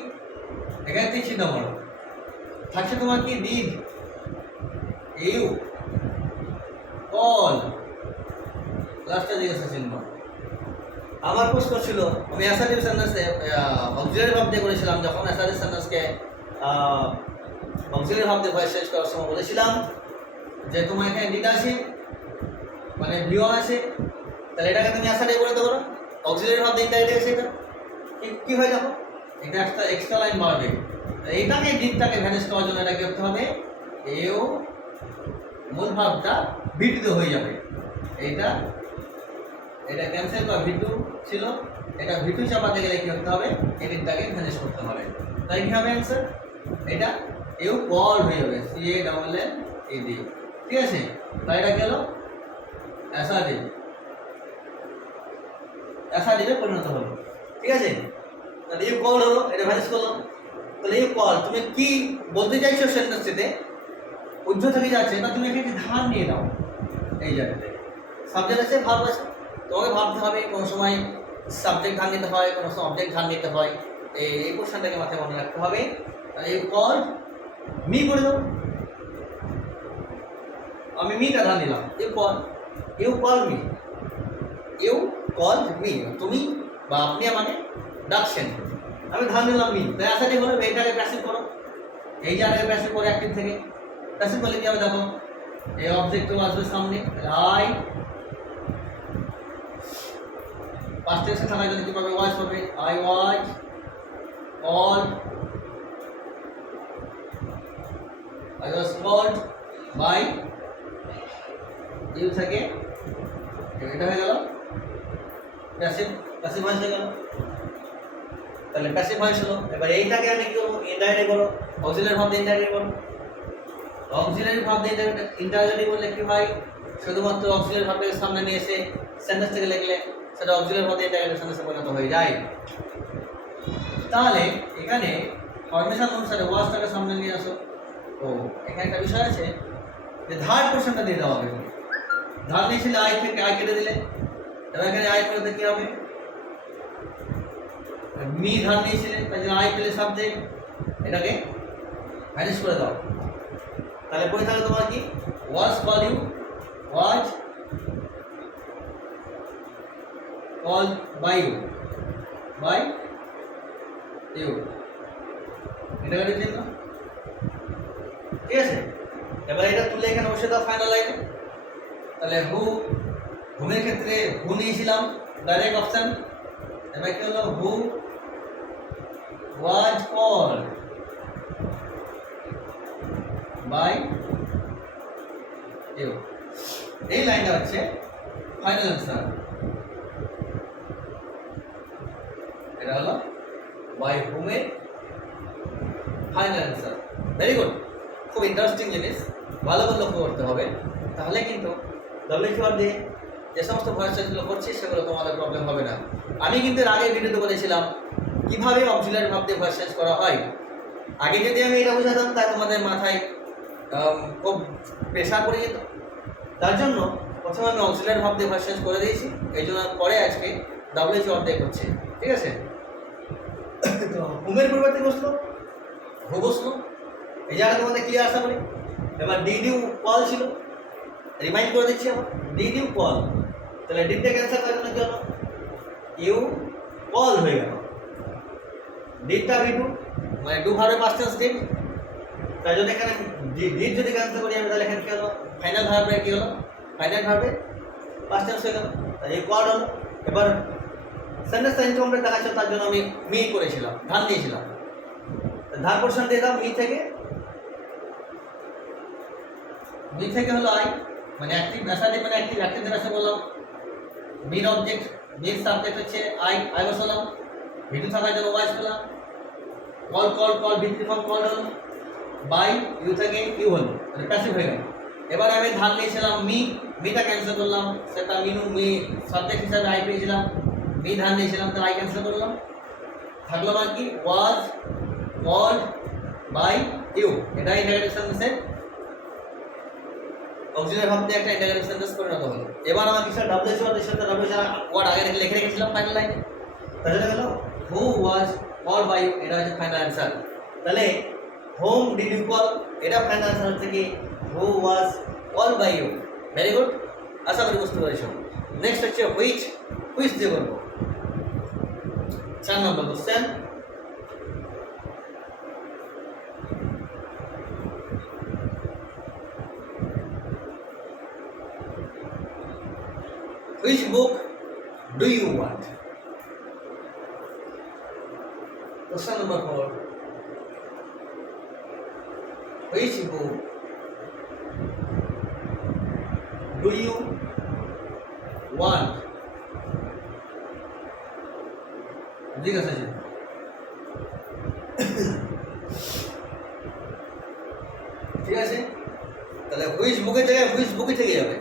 এখানে 3 নম্বর থাকছে তোমার কি, ডিড ইউ কল, লাস্টে জিজ্ঞাসা চিহ্ন। আমার প্রশ্ন ছিল, আমি অ্যাসার্টিভ সেন্টেন্সে অক্সিলারি ভার্ব দিয়ে করেছিলাম। যখন অ্যাসার্টিভ সেন্টেন্সকে অক্সিলারি ভার্ব দিয়ে ভয়েস চেঞ্জ করার সময় বলেছিলাম যে তোমার এখানে ডিড আছে, মানে ভিওন আছে, তাহলে এটাকে তুমি অ্যাসার্টিভ করে দেবো না, অক্সিলারি ভার্ব দিয়ে ইনডাইরেক্ট আছে। এটা কি হয় দেখো, এটা একটা এক্সট্রা লাইন বাড়বে। এইটাকে ডিডটাকে ভ্যানিশ করার জন্য এটা করতে হবে এও মূল ভাবটা ভিটু হয়ে যাবে। এটা ক্যান্সেল করা ভিটু ছিল, এটা ভিটু চাপাতে গেলে কি করতে হবে, এডিটটাকে ভ্যানিশ করতে হবে। তাই কি হবে অ্যান্সার, এটা এও কল হয়ে যাবে, CALLED। ঠিক আছে? তাই এটা গেল অ্যাসার্টিভে পরিণত হলো। ঠিক আছে? তাহলে ইউ কল হলো, এটা ভ্যানিশ করলাম। তাহলে ইউ কল, তুমি কি বলতে চাইছো সেন্টেন্সটিতে, উজ্জ্ব থেকে যাচ্ছে না, তুমি এখানে ধার নিয়ে নাও। এই জায়গাতে সাবজেক্ট আছে, ভার্ব আছে, তোমাকে ভাবতে হবে কোনো সময় সাবজেক্ট ধার নিতে হয়, কোনো সময় অবজেক্ট ধার নিতে হয়। এই কোশ্চেনটাকে মাথায় মনে রাখতে হবে। তাহলে ইউ কল মি করে দাও, আমি মিটা ধার নিলাম। You call me, you call me, তুমি বা আপনি আমাকে ডাকছেন, আমি ধার নিলাম মি। তাই আসাটি বলে এইটাকে প্যাসিভ করো, এই জায়গায় প্যাসিভ করে অ্যাক্টিভ থেকে প্যাসিভ করলে কি হবে দেখো, এই অবজেক্টও আসবে সামনে, আই পাস্ট টেন্সে থাকার জন্য কি পাবে, ওয়াজ পাবে, I was called, I was called by you থেকে এটা হয়ে গেল প্যাসিভ ভয়েস হয়ে গেল। তাহলে প্যাসিভ ভয়েস হলো। এবার এইটাকে আমি কি করবো, ইনডাইরেক্ট করো, অক্সিলারি ভার্ব দিয়ে ইনডাইরেক্ট করো। অক্সিলারি ভার্ব দিয়ে ইনডাইরেক্ট করলে কি হয়, শুধুমাত্র অক্সিলারি ভার্বটাকে সামনে নিয়ে এসে সেন্টেন্স থেকে লিখলে সেটা অক্সিলারি ভার্ব দিয়ে ইনডাইরেক্ট সেন্টেন্সে পরিণত হয়ে যায়। তাহলে এখানে ফরমেশন অনুসারে ওয়াজটাকে সামনে নিয়ে আসো। তো এখানে একটা বিষয় আছে যে ধার পোর্শনটা দিয়ে দেওয়া হবে, ধার নিয়েছিলে আই থেকে আই কেটে দিলে, এবার এখানে আই করে কি হবে, মি ধার নিয়েছিলে তাই জন্য আই পেলে সাবজেক্ট, এটাকে ম্যানেজ করে দাও। তাহলে পড়ে থাকলে তোমার কি was call you, was call by you, by you, এটা কেটে দিল। ঠিক আছে, এবার এটা তুলে এখানে বসে দাও ফাইনাল লাইনে। তাহলে হুমের ক্ষেত্রে হু নিয়েছিলাম ডাইরেক্ট অপশন, এবার কি হলো who was call by you, এই লাইনটা হচ্ছে ফাইনাল আনসার। এটা হলো বাই হুমের ফাইনাল আনসার। ভেরি গুড, খুব ইন্টারেস্টিং জিনিস, ভালো করে লক্ষ্য করতে হবে, তাহলে কিন্তু ডব্লিউএইচওয়ার দিয়ে যে সমস্ত ভয়েস চেঞ্জগুলো করছি সেগুলো তোমাদের প্রবলেম হবে না। আমি কিন্তু এর আগে ভিডিওতে বলেছিলাম কীভাবে অক্সিলারি ভাব দিয়ে ভয়েস চেঞ্জ করা হয়। আগে যদি আমি এটা বোঝাতাম তাই তোমাদের মাথায় খুব প্রেশার পড়ে যেত, তার জন্য প্রথমে আমি অক্সিলারি ভাব দিয়ে ভয়েস চেঞ্জ করে দিয়েছি, এই জন্য পরে আজকে ডব্লিউএইচওয়ার দিয়ে করছি। ঠিক আছে, তো হুমের পরিবর্তে বসলো হু বসলো, এই জায়গাটা তোমাদের ক্লিয়ার আশা করি। এবার ডিড ইউ কল ছিল, রিমাইন্ড করে দিচ্ছি আবার ডিড ইউ কল, তাহলে ডিডটা ক্যান্সেল করার জন্য কি হলো ইউ কল হয়ে গেল, ডিডটা ভিটু মানে ডু ভার্বের পাস্ট টেন্স ডিড, তাই জন্য এখানে ডিড যদি ক্যান্সেল করি আমি তাহলে এখানে কি হলো ফাইনাল ভার্বের কি হলো ফাইনাল ভার্বের পাস্ট টেন্স হয়ে গেল, তাই এই কল হলো। এবার সেন্টেন্সটা ইনকমপ্লিট দেখাচ্ছে তার জন্য আমি মি করেছিলাম, ধার নিয়েছিলাম, ধার পোর্শন দিয়ে দাও মি থেকে হলো আই, মানে অ্যাক্টিভ অ্যাসার্টিভ মানে অ্যাক্টিভ অ্যাক্টিভ আসে বললাম, মিন অবজেক্ট মিন সাবজেক্ট হচ্ছে আই বসালাম, ভিডিও থাকার জন্য ওয়াইস পেলাম, কল ভিত্তি ফর্ম কল হলো, বাই ইউ থেকে ইউ হলো, মানে প্যাসিভ হয়ে গেল। এবার আমি ধার নিয়েছিলাম মিটা ক্যান্সেল করলাম, সেটা মি সাবজেক্ট হিসাবে আই পেয়েছিলাম, মি ধার নিয়েছিলাম তাই আই ক্যান্সেল করলাম, থাকলো মানে কি ওয়াজ কল্ড বাই ইউ, এটা ইন্টারগেটিভ সেন্টেন্সের অক্সিলারি ভাব দিয়ে একটা ইন্টারগেটিভ সেন্টেন্স পরিণত হলো। এবার আমার কিছু ডব্লিউএইচওয়ার এর সাথে ডব্লিউএইচওয়ার ওয়ার্ড আগে লিখে রেখেছিলাম ফাইনাল লাইনে, তাহলে গেল who was call by you, এটা হচ্ছে ফাইনাল অ্যান্সার। তাহলে হোম ডিড ইউ কল, এটা ফাইনাল অ্যান্সার হচ্ছে কি who was call by you. Very good, আশা করি বুঝতে পেরেছো। নেক্সট হচ্ছে হুইচ দিয়ে বলবো, 4 number question. Which book do you want? Question number 4. Which book do you want? জিজ্ঞাসা আছে, ঠিক আছে, তাহলে হুইচ বুকের জায়গায় হুইচ বুকে থেকে যাবে।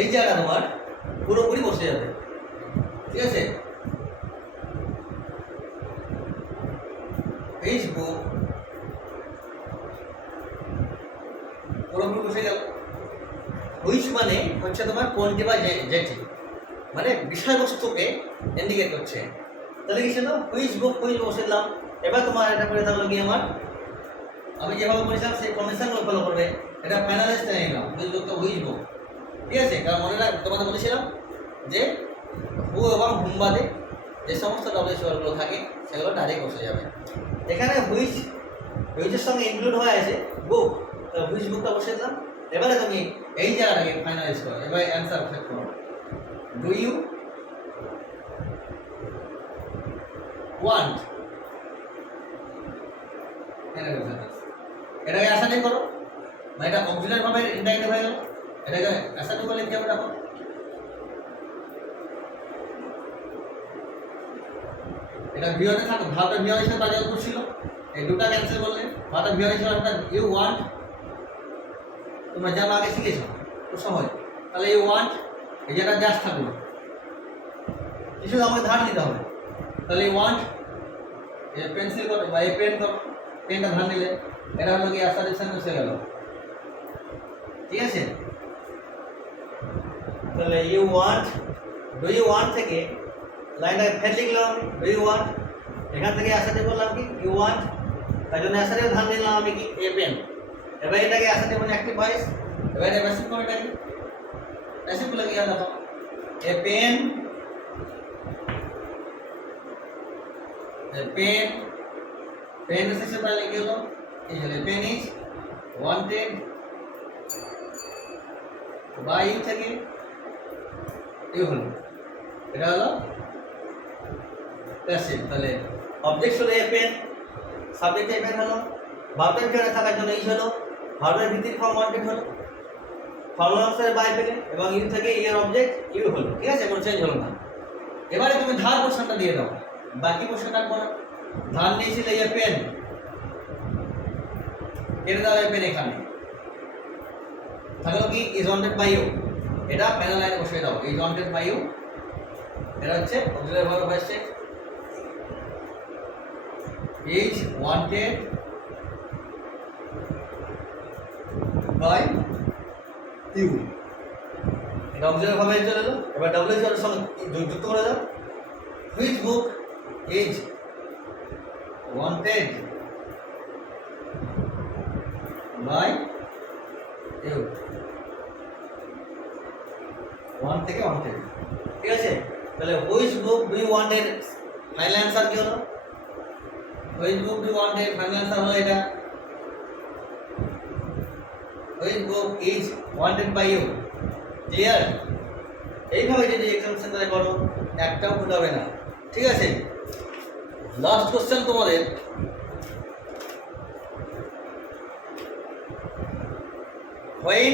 এই জায়গা তোমার পুরোপুরি বসে যাবে, ঠিক আছে। হুইচ বুক পুরোপুরি বসে গেল। হুইচ মানে হচ্ছে তোমার কোনটি বা যেটি, মানে বিষয়বস্তুকে ইন্ডিকেট করছে। তাহলে কি ছিল হুইচ বুক বসে দিলাম। এবার তোমার এটা করে থাকলো কি আমি যেভাবে বলেছিলাম সেই কন্ডিশনগুলো ফলো করবে। এটা ফাইনালাইজ করে নিলাম হুইচ বুক, ঠিক আছে। কারণ মনে রাখ তোমাদের বলেছিলাম যে হু এবং হুম বাদে যে সমস্ত ডব্লিউএইচওয়ারগুলো থাকে সেগুলো ডাইরেক্ট বসে যাবে। এখানে হুইচের সঙ্গে ইনক্লুড হয়ে আছে বুক, হুইচ বুকটা বসে দিলাম। এবারে তুমি এই জায়গাটাকে ফাইনালাইজ করো, এবার অ্যান্সার সেট করো। ডু ইউ ওয়ান্ট, এটাকে অ্যাসাইন করো, মানে এটা অক্সিলারি ভাবে ইন্টারগেটিভ হয়ে গেল। এটাকে অ্যাসাইন করলে কি হবে দেখো, এটা ভিওরে থাকে, ভাবটা ভিওর হিসেবে কাজ করছিল, এই দুটো ক্যান্সেল করলে ভাবটা ভিওর হিসেবে একটা ইউ ওয়ান্ট, তোমরা যা আগে শিখেছো খুব সহজ। তাহলে ইউ ওয়ান্ট এই যেটা গ্যাস থাকলো, কিছু আমাকে ধার নিতে হবে। তাহলে ইউ ওয়ান্ট পেন্সিল করো বা এই পেন করো, পেনটা ধার নিলে, এটা হলো কি অ্যাসার্টিভ সেন্টেন্স হয়ে গেল। ঠিক আছে, তাহলে you want, do you want থেকে লাইনটা ফের লিখলাম ডু ইউ ওয়ান্ট, এখান থেকে অ্যাসার্টিভ করলাম কি ইউ ওয়ান্ট, তাই জন্য অ্যাসার্টিভ ধার নিলাম আমি কি এ পেন। এবার এটাকে অ্যাসার্টিভ মানে অ্যাক্টিভ ভয়েস, এবার এটা প্যাসিভ করো, এটাকে প্যাসিভ বলে কি দেখো এ পেন, পেন, পেন শেষে পরে লিখে হলো এই হলো pen is wanted by you থেকে ইউ হলো, এটা হলো প্যাসিভ। তাহলে অবজেক্ট হলো a pen, subject a pen হলো, ভার্বের ভিতরে থাকার জন্য ইজ হলো, ভার্বের ভিত্তিক ফর্ম ওয়ান্টেড হলো, ফর্মাল আনসারে বাই পেলে এবং ইউ থেকে ইয়ের অবজেক্ট ইউ হলো। ঠিক আছে, কোনো চেঞ্জ হলো না। এবারে তুমি ধার পোর্শনটা দিয়ে দাও, বাকি পোর্শনটা করো। ধার নিয়েছিলে এ পেন, কেটে দাও এ পেন, এখানে থাকলো কি ইজ ওয়ান্টেড বাই ইউ, এটা প্যানেল লাইনে বসিয়ে দাও ইজ ওয়ান্টেড বাই ইউ, এটা হচ্ছে অক্সিলারি ভার্ব হচ্ছে ইজ ওয়ান্টেড বাই ইউ, এটা অক্সিলারি ভার্বে চলে এলো। এবার ডব্লিউএইচ এর সঙ্গে যুক্ত করে দাও, which book is wanted by you, want থেকে ওয়ান্টেড। ঠিক আছে, তাহলে which book do you wanted, final answer কি হলো which book do you wanted, final answer হলো এটা which book is wanted by you. Clear? এইভাবে যদি এক্সাম সেন্টারে করো একটাও ভুল হবে না। ঠিক আছে, লাস্ট কোশ্চেন তোমাদের, when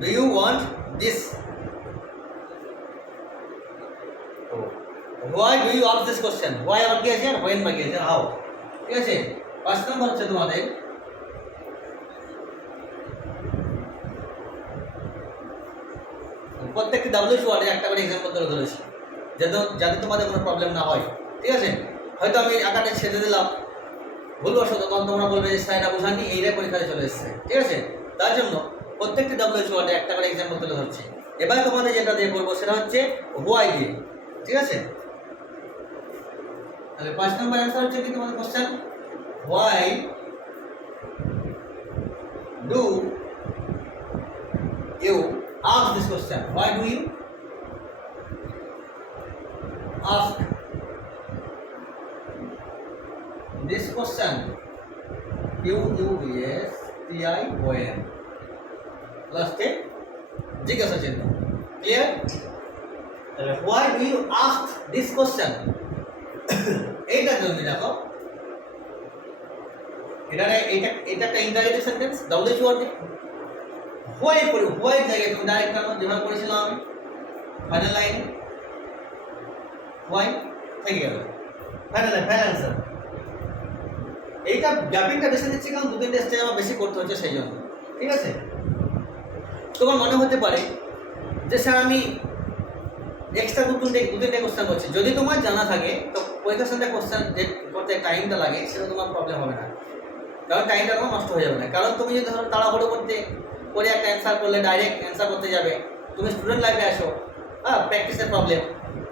do you want this, why do you ask this question, why আবার কি আছে আর when বা কি আছে how। ঠিক আছে, 5 নম্বর হচ্ছে তোমাদের প্রত্যেকটি ডাব্লিউএইচ ওয়ার্ডে একটা করে এক্সাম্পল ধরেছি যাতে তোমাদের কোনো প্রবলেম না হয়। ঠিক আছে, হয়তো আমি আঁকাটা ছেড়ে দিলাম ভুলবশত, তখন তোমরা বলবে যে স্যার এটা বোঝাননি, এইটাই পরীক্ষায় চলে এসেছে। ঠিক আছে, তার জন্য প্রত্যেকটি ডাব্লিউএইচ ওয়ার্ডে একটা করে এক্সাম্পল তুলে ধরছি। এবার তোমাদের যেটা দিয়ে করবো সেটা হচ্ছে হোয়াই দিয়ে। ঠিক আছে, তাহলে 5 নম্বর অ্যান্সার হচ্ছে কি তোমাদের question, why do you ask this question, why do you ask this question, QUESTION লাস্টে জিজ্ঞাসা চিহ্ন। ক্লিয়ার? তাহলে why do you ask this question, এইটা তুমি দেখো, এটা একটা ইন্টারোগেটিভ সেন্টেন্স ডাব্লিউএইচ ওয়ার্ডে হোয়াই করে, হোয়াই জায়গায় তুমি ডাইরেক্ট আনো যেভাবে করেছিলাম আমি ফাইনাল লাইনে, হোয়াই থেকে গেল ফাইনাল অ্যান্সার। এইটা গ্যাপিংটা বেশি দিচ্ছি কারণ 2-3 স্টেজ আমার বেশি করতে হচ্ছে সেই জন্য। ঠিক আছে, তোমার মনে হতে পারে যে স্যার আমি এক্সট্রা 2-3টে কোশ্চেন করছি, যদি তোমার জানা থাকে তো পরীক্ষার সাথে কোশ্চেন যে করতে টাইমটা লাগে সেটা তোমার প্রবলেম হবে না, কারণ টাইমটা তোমার নষ্ট হয়ে যাবে না। কারণ তুমি যদি ধরো তাড়াহুড়ো করতে করে একটা অ্যান্সার করলে ডাইরেক্ট অ্যান্সার করতে যাবে, তুমি স্টুডেন্ট লাইফে আসো, হ্যাঁ প্র্যাকটিসের প্রবলেম,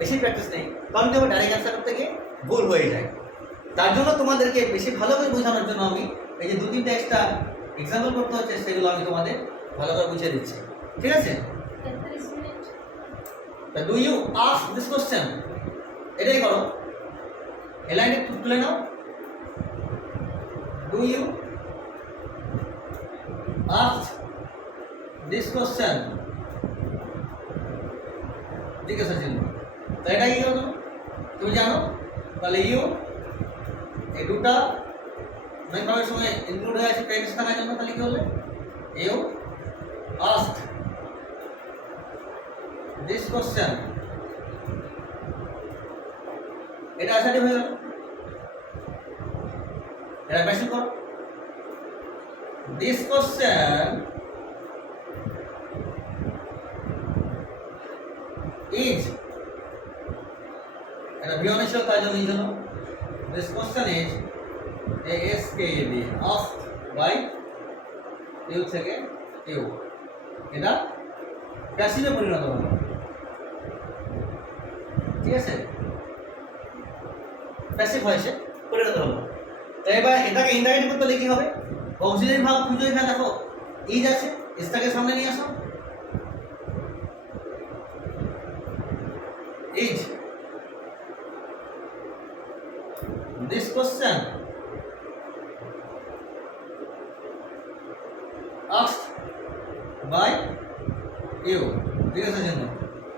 বেশি প্র্যাকটিস নেই, কারণ তুমি ডাইরেক্ট অ্যান্সার করতে গিয়ে ভুল হয়ে যায়। তার জন্য তোমাদেরকে বেশি ভালো করে বোঝানোর জন্য আমি এই যে 2-3টে এক্সট্রা এক্সাম্পল করতে হচ্ছে সেগুলো আমি তোমাদের ভালো করে বুঝিয়ে দিচ্ছি। ঠিক আছে, তা do you ask this question, এটাই করো, এই লাইনে তুলে নাও, do you ask this question, জিজ্ঞাসা চিহ্ন। তো এটা কি হলো তুমি জানো, তাহলে ইউ এই দুটা মেন ভার্বের সঙ্গে ইনক্লুড হয়ে আছে প্রেজেন্স থাকার জন্য, তাহলে কি হলো ইউ ask this question, এটা আসাটি হয়ে গেল। এটা বেশি করো, this question is, এটা বিয়নেশ্বর তার জন্য এই জন্য this question is ASKED asked by you থেকে ইউ, এটা প্যাসিভে পরিণত হলো, ঠিক আছে, প্যাসিভ ভয়েসে পরিণত হলো। তো এবার এটাকে ইনডাইরেক্ট করতে হলে কি হবে, অক্সিলারি ভার্ব খুঁজে এখানে দেখো ইজ আছে, ইজটাকে সামনে নিয়ে আসো, is this question asked by you, জিজ্ঞাসার জন্য।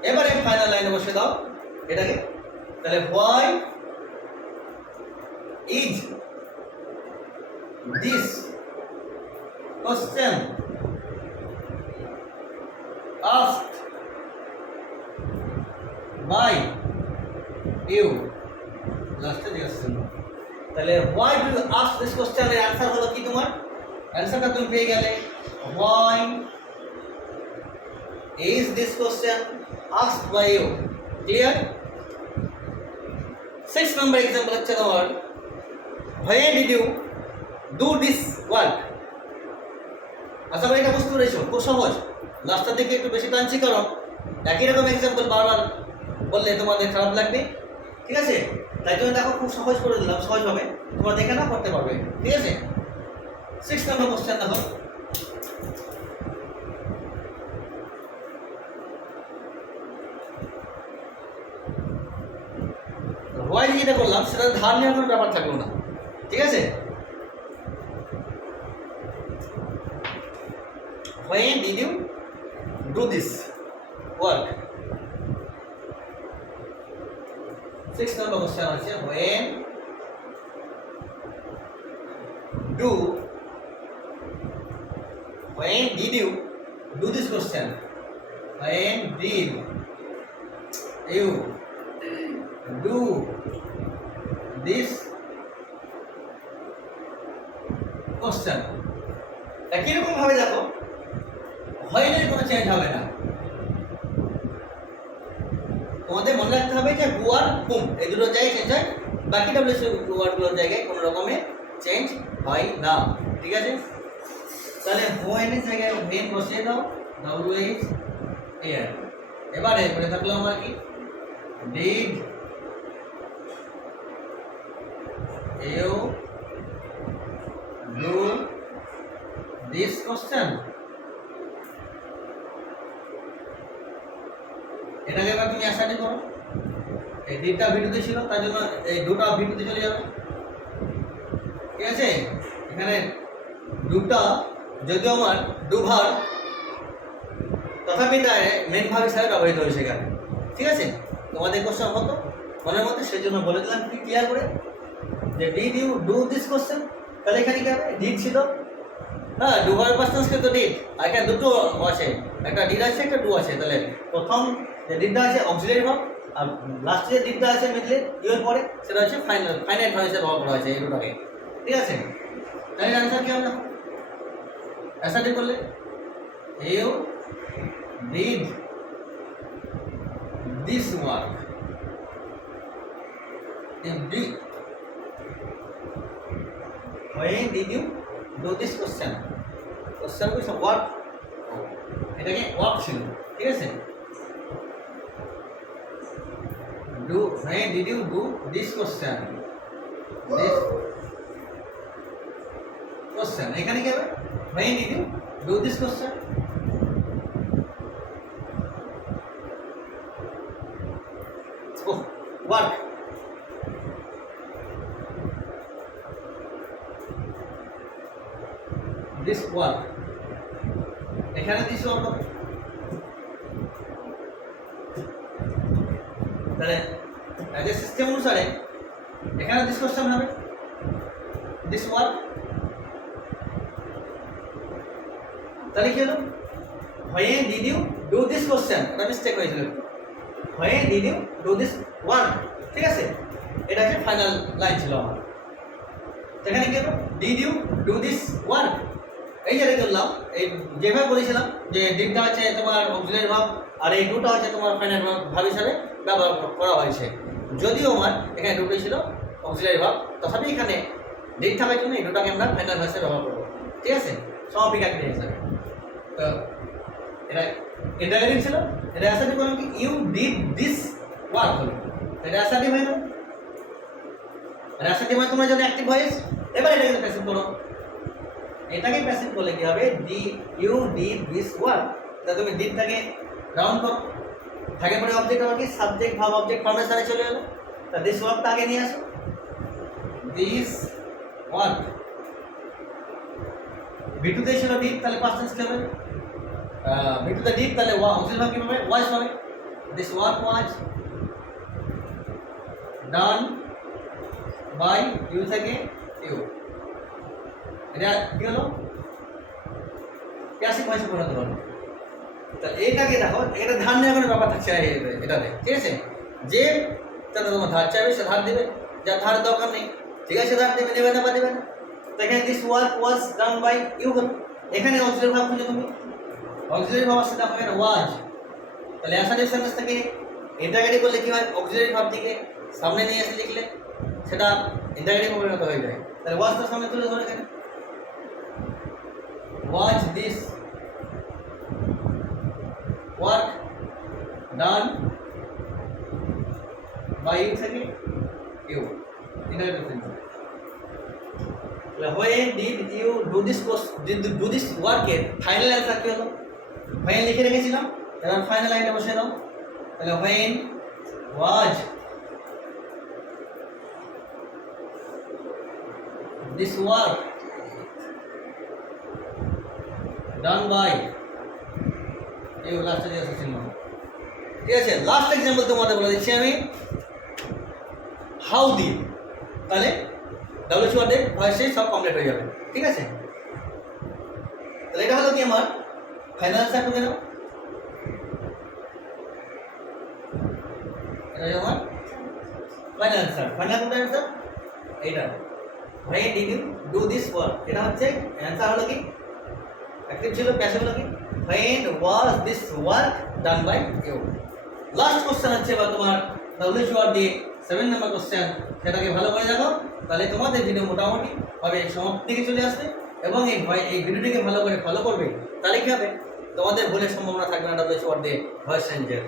এবারে ফাইনাল লাইনে বসে দাও এটাকে, তাহলে why is this question asked by you, লাস্টে জিজ্ঞাসার জন্য। তাহলে why do you ask this question এর অ্যান্সার হলো কি, তোমার অ্যান্সারটা তুমি পেয়ে গেলে why is this question asked by you, clear? 6 number example হচ্ছে তোমার when did you do this work। আশা করি এটা বুঝতে পেরেছো, খুব সহজ, লাস্টের দিকে একটু বেশি টানছি কারণ একই রকম এক্সাম্পল বারবার বললে তোমাদের খারাপ লাগবে, ঠিক আছে, তাই জন্য দেখো খুব সহজ করে দিলাম, সহজভাবে তোমরা দেখে না করতে পারবে, ঠিক আছে। 6 নম্বর কোশ্চেন দেখো, হোয়াই যেটা করলাম সেটা ধার নেওয়ার কোনো ব্যাপার থাকলো না, ঠিক আছে। when did you do this work, 6 number question আছে when did you do this question, when did you do this question। একই রকম ভাবে দেখো হয়নি কোনো চেঞ্জ হবে না, তোমাদের মনে রাখতে হবে যে হু আর হুম এই দুটো জায়গায় চেঞ্জ হয়, বাকি ডব্লিউএস ওয়ার্ডগুলোর জায়গায় কোনো রকমের চেঞ্জ হয় না, ঠিক আছে। তাহলে হোয়েন এর জায়গায় হোয়েন বসিয়ে দাও, ডব্লিউএইচ এর। এবারে পড়ে থাকলো আমার কি, did you do this question, এটাকে এবার তুমি অ্যাসাইন করো, এই ডিডটা ভিডিওতে ছিল তার জন্য এই দুটো ভিডিওতে চলে যাবে, ঠিক আছে। এখানে দুটা যদিও আমার দুভার তথাপি তাই মেন ভাব হিসাবে ব্যবহৃত হয়েছে এখানে, ঠিক আছে। তোমাদের কোশ্চেন হতো মনের মধ্যে, সেই জন্য বলে দিলাম কি ক্লিয়ার করে যে did you do this question, তাহলে এখানে কি হবে, ডিড ছিল, হ্যাঁ, ডুভার পার্সনসকে তো ডিড, আর এখানে দুটো আছে, একটা ডিড আছে একটা ডু আছে, তাহলে প্রথম যে ডিডটা আছে অক্সিলারি ভার্ব, আর লাস্টে যে ডিডটা আছে মিডলে ইউ এর পরে সেটা হচ্ছে ফাইনাইট ভার্ব হিসেবে ব্যবহার করা হয়েছে এই দুটোকে, ঠিক আছে। তাহলে আনসার কি হবে, অ্যাসাইন করলে you did this work, when did you do this question, question को सब work, এটাকে work ছিল, ঠিক আছে। do when did you do this question, এখানে কি হবে, when did you do this question, oh work, this work, এখানে দিস ওয়ার্ক হবে, তাহলে এজ এ সিস্টেম অনুসারে এখানে দিস কোশ্চেন হবে, দিস ওয়ার্ক, তাহলে কি হলো, when did you do this question, এটা মিস্টেক হয়েছিল, when did you do this work, ঠিক আছে। এটা হচ্ছে ফাইনাল লাইন ছিল আমার, এখানে কি হলো, did you do this work, এই যে করলাম এই যেভাবে বলেছিলাম যে ডিডটা হচ্ছে তোমার অক্সিলারি ভার্ব আর এই দুটো হচ্ছে তোমার ফাইনাল ভার্ব হিসাবে ব্যবহার করা হয়েছে, যদিও আমার এখানে দুটোই ছিল অক্সিলারি ভার্ব, তথাপি এখানে ডিড থাকার জন্য এই দুটাকে আমরা ফাইনাল ভয়েসে ব্যবহার করবো, ঠিক আছে, সমাপিকা ক্রিয়া হিসাবে। তো এটা ইন্টারগেটিভ ছিল, এটা অ্যাসার্টিভ বললাম কি ইউ ডিড দিস ওয়ার্ক হলো, এটা অ্যাসার্টিভ হয়ে গেল। অ্যাসার্টিভ মানে তোমরা যদি অ্যাক্টিভ ভয়েস, এবার এটাকে প্যাসিভ করো, এটাকে প্যাসিভ করলে কি হবে, ইউ ডিড দিস ওয়ার্ক, তা তুমি ডিডটাকে রাউন্ড করো, থাকে পরে অবজেক্ট হবে কি সাবজেক্ট ভার্ব অবজেক্ট ফর্মের সাথে চলে গেলো, তা দিস ওয়ার্কটা আগে নিয়ে আসো, দিস ওয়ার্ক বিটুতে ছিল ডিড, তাহলে পাস্ট টেন্স কি হবে, বিটুতে ডিড, তাহলে অক্সিলারি ভার্ব কি হবে, ওয়াজ হবে, this work was done by you থেকে ইউ, এটা কি হলো প্যাসিভ ভয়েসে পরিণত হলো। তাহলে এটাকে দেখো, এটা ধার নেওয়ার কোনো ব্যাপার থাকছে না এটাতে, ঠিক আছে, যে তাহলে তোমার ধার চাইবে সে ধার দেবে, যার ধার দরকার নেই ঠিক আছে ধার দেবে, দেবে না বা দেবে না। তো এখানে this work was done by you হলো, এখানে অক্সিলারি ভার্ব খুঁজে তুমি, অক্সিলারি ভার্ব সেটা হবে না ওয়াজ, তাহলে অ্যাসার্টিভ সেন্টেন্স থেকে ইন্টারগেটিভ করলে কি হয়, অক্সিলারি ভার্ব থেকে সামনে নিয়ে এসে লিখলে সেটা ইন্টারগেটিভ পরিণত হয়ে যায়। তাহলে ওয়াজটা সামনে তুলে ধরে এখানে, was this work done by you থেকে you, interrogative sentence. when did you do this work এর ফাইনাল অ্যান্সার কি হলো, when লিখে রেখেছিলাম, এবার ফাইনাল লাইনটা বসিয়ে দাও, তাহলে when was this work done by you, লাস্টে দিয়ে আসছে চিহ্ন, ঠিক আছে। লাস্ট এক্সাম্পল তোমাদের বলে দিচ্ছি আমি, হাউ ডিড, তাহলে ডাব্লিউএইচ ওয়ার্ডের ভয়েসে সব কমপ্লিট হয়ে যাবে, ঠিক আছে। তাহলে এটা হলো কি আমার ফাইনাল অ্যান্সার, টুকে নাও, এটা আমার ফাইনাল অ্যান্সার। ফাইনাল কোনটা অ্যান্সার, এইটা when did you do this work, এটা হচ্ছে অ্যান্সার হলো কি অ্যাক্টিভ ছিল, প্যাসিভ হলো কি when was this work done by you। Last question হচ্ছে বা তোমার ডাব্লিউএইচ ওয়ার্ড দিয়ে 7 নম্বর কোশ্চেন, সেটাকে ভালো করে দেখো, তাহলে তোমাদের ভিডিও মোটামুটি ভাবে সমাপ্তির দিকে চলে আসবে, এবং এই ভিডিওটিকে ভালো করে ফলো করবে, তাহলে কি হবে তোমাদের ভুলের সম্ভাবনা থাকবে না ডাব্লিউএইচ ওয়ার্ড দিয়ে ভয়েস চেঞ্জের।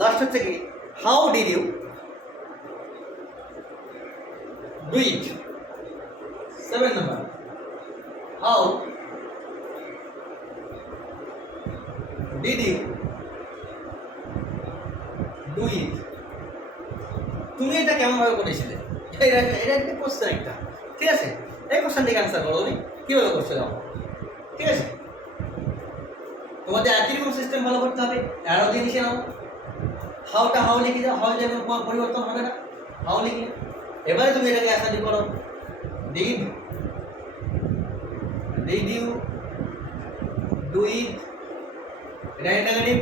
লাস্ট হচ্ছে কি how did you do it, 7 নম্বর, how did you do it, তুমি এটা কেমন ভাবে করেছিলে, এটা একটা কোশ্চেন একটা, ঠিক আছে, এই কোশ্চেনটিকে অ্যান্সার করো তুমি কীভাবে করছো দাও, ঠিক আছে। তোমাদের একই রকম সিস্টেম ফলো করতে হবে, অ্যারো দিয়ে নিচে নাও, হাউটা হাউ লিখে দাও, হাউ যেন পরিবর্তন হবে না, হাউ লিখে, এবারে তুমি এটাকে অ্যাসার্টিভ করো, ডিড ইউ ডু ইট, এটা নেগেটিভ,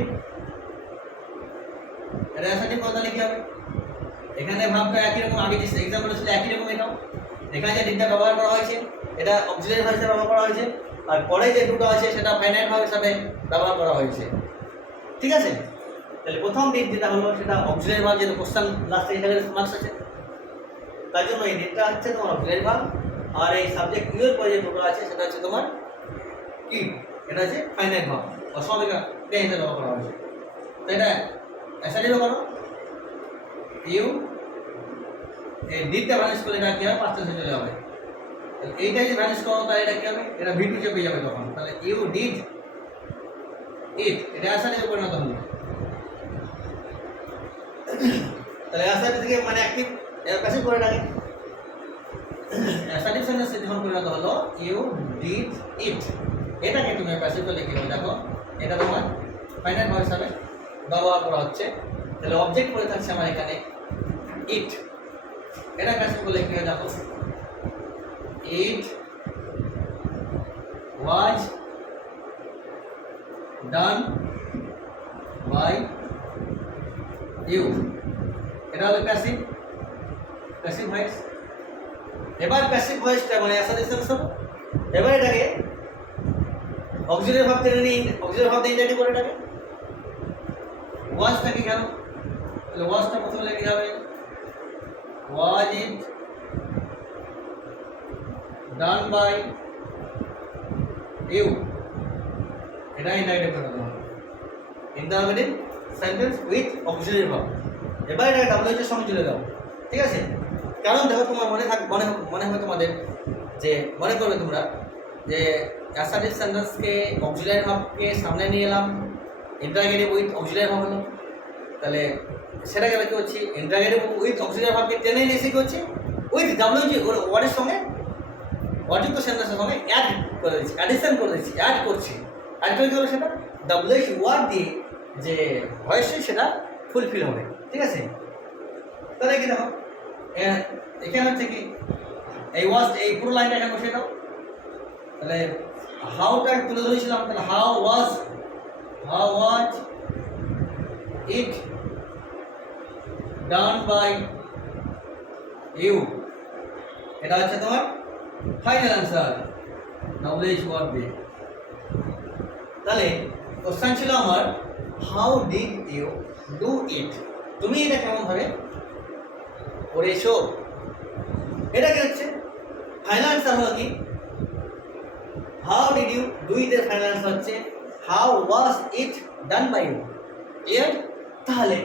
এটা অ্যাসার্টিভ কথা লিখে হবে, এখানে ভাবটা একই রকম, আগে যে এক্সাম্পল ছিল একই রকম, এটাও এখানে যে ডিডটা ব্যবহার করা হয়েছে এটা অক্সিলারি ভার্ব হিসেবে ব্যবহার করা হয়েছে, আর পরে যে দুটো আছে সেটা ফাইনাইট ভার্ব হিসাবে ব্যবহার করা হয়েছে, ঠিক আছে। তাহলে প্রথম ডিড যেটা হলো সেটা অক্সিলারি ভার্ব, যেটা কোশ্চেন লাস্টে ইন্টারগ্রেটিভ মার্কস আছে, তার জন্য এই ডিডটা হচ্ছে তোমার অক্সিলারি ভার্ব, আর এই সাবজেক্ট ইউ এর পরে যে দুটো আছে সেটা হচ্ছে তোমার কি, এটা হচ্ছে ফাইনাইট ভার্ব বা সমাপিকা ক্রিয়া হিসেবে ব্যবহার করা হয়েছে। তো এটা অ্যাসার্টিভ করো, ইউ এই ডিডটা ভ্যানিশ করলে এটা কি হবে, পাস্ট টেন্সে চলে যাবে, এইটা যদি ভ্যানিশ করো তাহলে এটা কি হবে, এটা ভি টু চেপে যাবে তখন, তাহলে ইউ ডিড ইট, এটা অ্যাসার্টিভে পরিণত হলো। তাহলে অ্যাসার্টিভ থেকে মানে অ্যাক্টিভ প্যাসিভ করে রাখে, অ্যাসার্টিভ সেন্টেন্সে যখন পরিণত হলো ইউ ডিড ইট, এটাকে তুমি প্যাসিভ করলে কি হবে দেখো, এটা তোমার ফাইনাল ভার্ব হিসাবে ব্যবহার করা হচ্ছে, তাহলে অবজেক্ট করে থাকছে আমার এখানে ইট, এটা প্যাসিভ করলে কি হয় দেখো, ইট ওয়াজ ডান বাই ইউ, এটা হলো প্যাসিভ ভয়েস। এবার প্যাসিভ ভয়েসটা মানে অ্যাসার্টিভ সেন্স হবে, এবার এটাকে অক্সিলারি ভার্ব টেনে নিয়ে অক্সিলারি ভার্ব দিয়ে ইন্টারগেটিভ করে এটাকে, ওয়াজটাকে কেন, তাহলে ওয়াজটা প্রথমে লেগে যাবে, ওয়াজ ইট ডান বাই ইউ, এটা ইন্টারগেটিভ করে দেবো, interrogative sentence with auxiliary verb. এবার এটা ডাব্লিউএইচ এর সঙ্গে জুড়ে দাও, ঠিক আছে? কারণ দেখো তোমার মনে হবে তোমাদের যে মনে করবে তোমরা যে অ্যাসার্টিভ সেন্টেন্সকে অক্সিলারি ভার্বকে সামনে নিয়ে এলাম, ইন্টারগেটিভ উইথ অক্সিলারি ভার্ব হলো, তাহলে সেটা গেলে কি হচ্ছে ইন্টারগেটিভ উইথ অক্সিলারি ভার্বকে টেনে নিয়ে এসে কি হচ্ছে উইথ ডাব্লিউএইচ ওয়ার্ডের সঙ্গে অযুক্ত সেন্টেন্সের সঙ্গে অ্যাড করে দিচ্ছি, অ্যাডিশন করে দিচ্ছি, অ্যাড করছি। অ্যাড করে গেলো সেটা ডাব্লিউএইচ ওয়ার্ড দিয়ে যে ভয়েসে সেটা ফুলফিল হবে, ঠিক আছে? তাহলে কি দেখো এখানে হচ্ছে কি এই ওয়াজ এই পুরো লাইনটা এখানে বসিয়ে দাও। তাহলে হাউটা তুলে ধরেছিলাম, তাহলে how was it done by you, এটা হচ্ছে তোমার ফাইনাল অ্যান্সার ডাব্লিউএইচ ওয়ার্ড দিয়ে। তাহলে কোশ্চেন ছিল আমার how did you do it, তুমি এটা কেমনভাবে করেছো, এটা কি হচ্ছে ফাইনাল অ্যান্সার হলো কি how did you do it এর ফাইনাল অ্যান্সার হচ্ছে how was it done by you, clear? তাহলে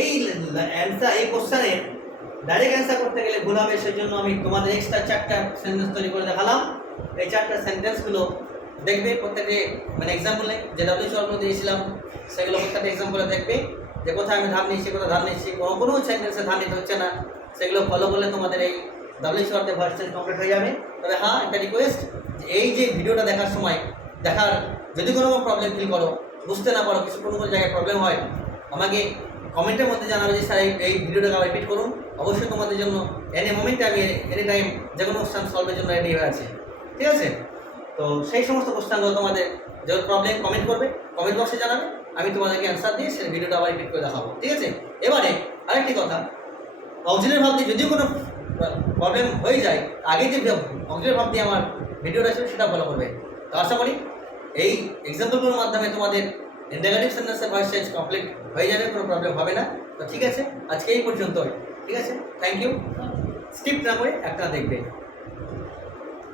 এই অ্যান্সার এই কোশ্চেনের ডাইরেক্ট অ্যান্সার করতে গেলে ভুল হবে, সেই জন্য আমি তোমাদের এক্সট্রা 4টা সেন্টেন্স তৈরি করে দেখালাম। এই 4টা সেন্টেন্সগুলো দেখবে প্রত্যেকটা মানে এক্সাম্পলে যে ডাব্লিউএইচ ওয়ার্ডগুলো দিয়েছিলাম সেগুলো প্রত্যেকটা এক্সাম্পলে দেখবে যে কোথায় আমি ধার নিচ্ছি, কোথায় ধার নিচ্ছি, কোনো সেন্টেন্সে ধার নিতে হচ্ছে না, সেগুলো ফলো করলে তোমাদের এই ডাব্লিউএইচ ওয়ার্ডের ভার্সন কমপ্লিট হয়ে যাবে। তবে হ্যাঁ, একটা রিকোয়েস্ট, এই যে ভিডিওটা দেখার সময় যদি কোনো প্রবলেম ফিল করো, বুঝতে না পারো, কোনো জায়গায় প্রবলেম হয়, আমাকে কমেন্টের মধ্যে জানাবে যে স্যার এই ভিডিওটাকে আবার রিপিট করুন। অবশ্যই তোমাদের জন্য এনি মোমেন্টে আমি এনি টাইম যে কোনো কোশ্চেন সলভের জন্য রেডি হয়ে আছি, ঠিক আছে? তো সেই সমস্ত কোশ্চেনগুলো তোমাদের যে প্রবলেম কমেন্ট করবে, কমেন্ট বক্সে জানাবে, আমি তোমাদেরকে অ্যান্সার দিয়ে সেই ভিডিওটা আবার রিপিট করে দেখাবো, ঠিক আছে? এবারে আরেকটি কথা, অক্সিলারি ভার্ব দিয়ে যদি কোনো প্রবলেম হয়ে যায়, আগে যে অক্সিলারি ভার্ব দিয়ে আমার ভিডিওটা ছিল সেটা ফলো করবে। তো আশা করি এই এক্সাম্পলগুলোর মাধ্যমে তোমাদের ইন্টারগেটিভ সেন্টেন্সের ভয়েস চেঞ্জ কমপ্লিট হয়ে যাবে, কোনো প্রবলেম হবে না। তো ঠিক আছে, আজকে এই পর্যন্তই, ঠিক আছে? Thank you. স্কিপ না করে একটা দেখবে।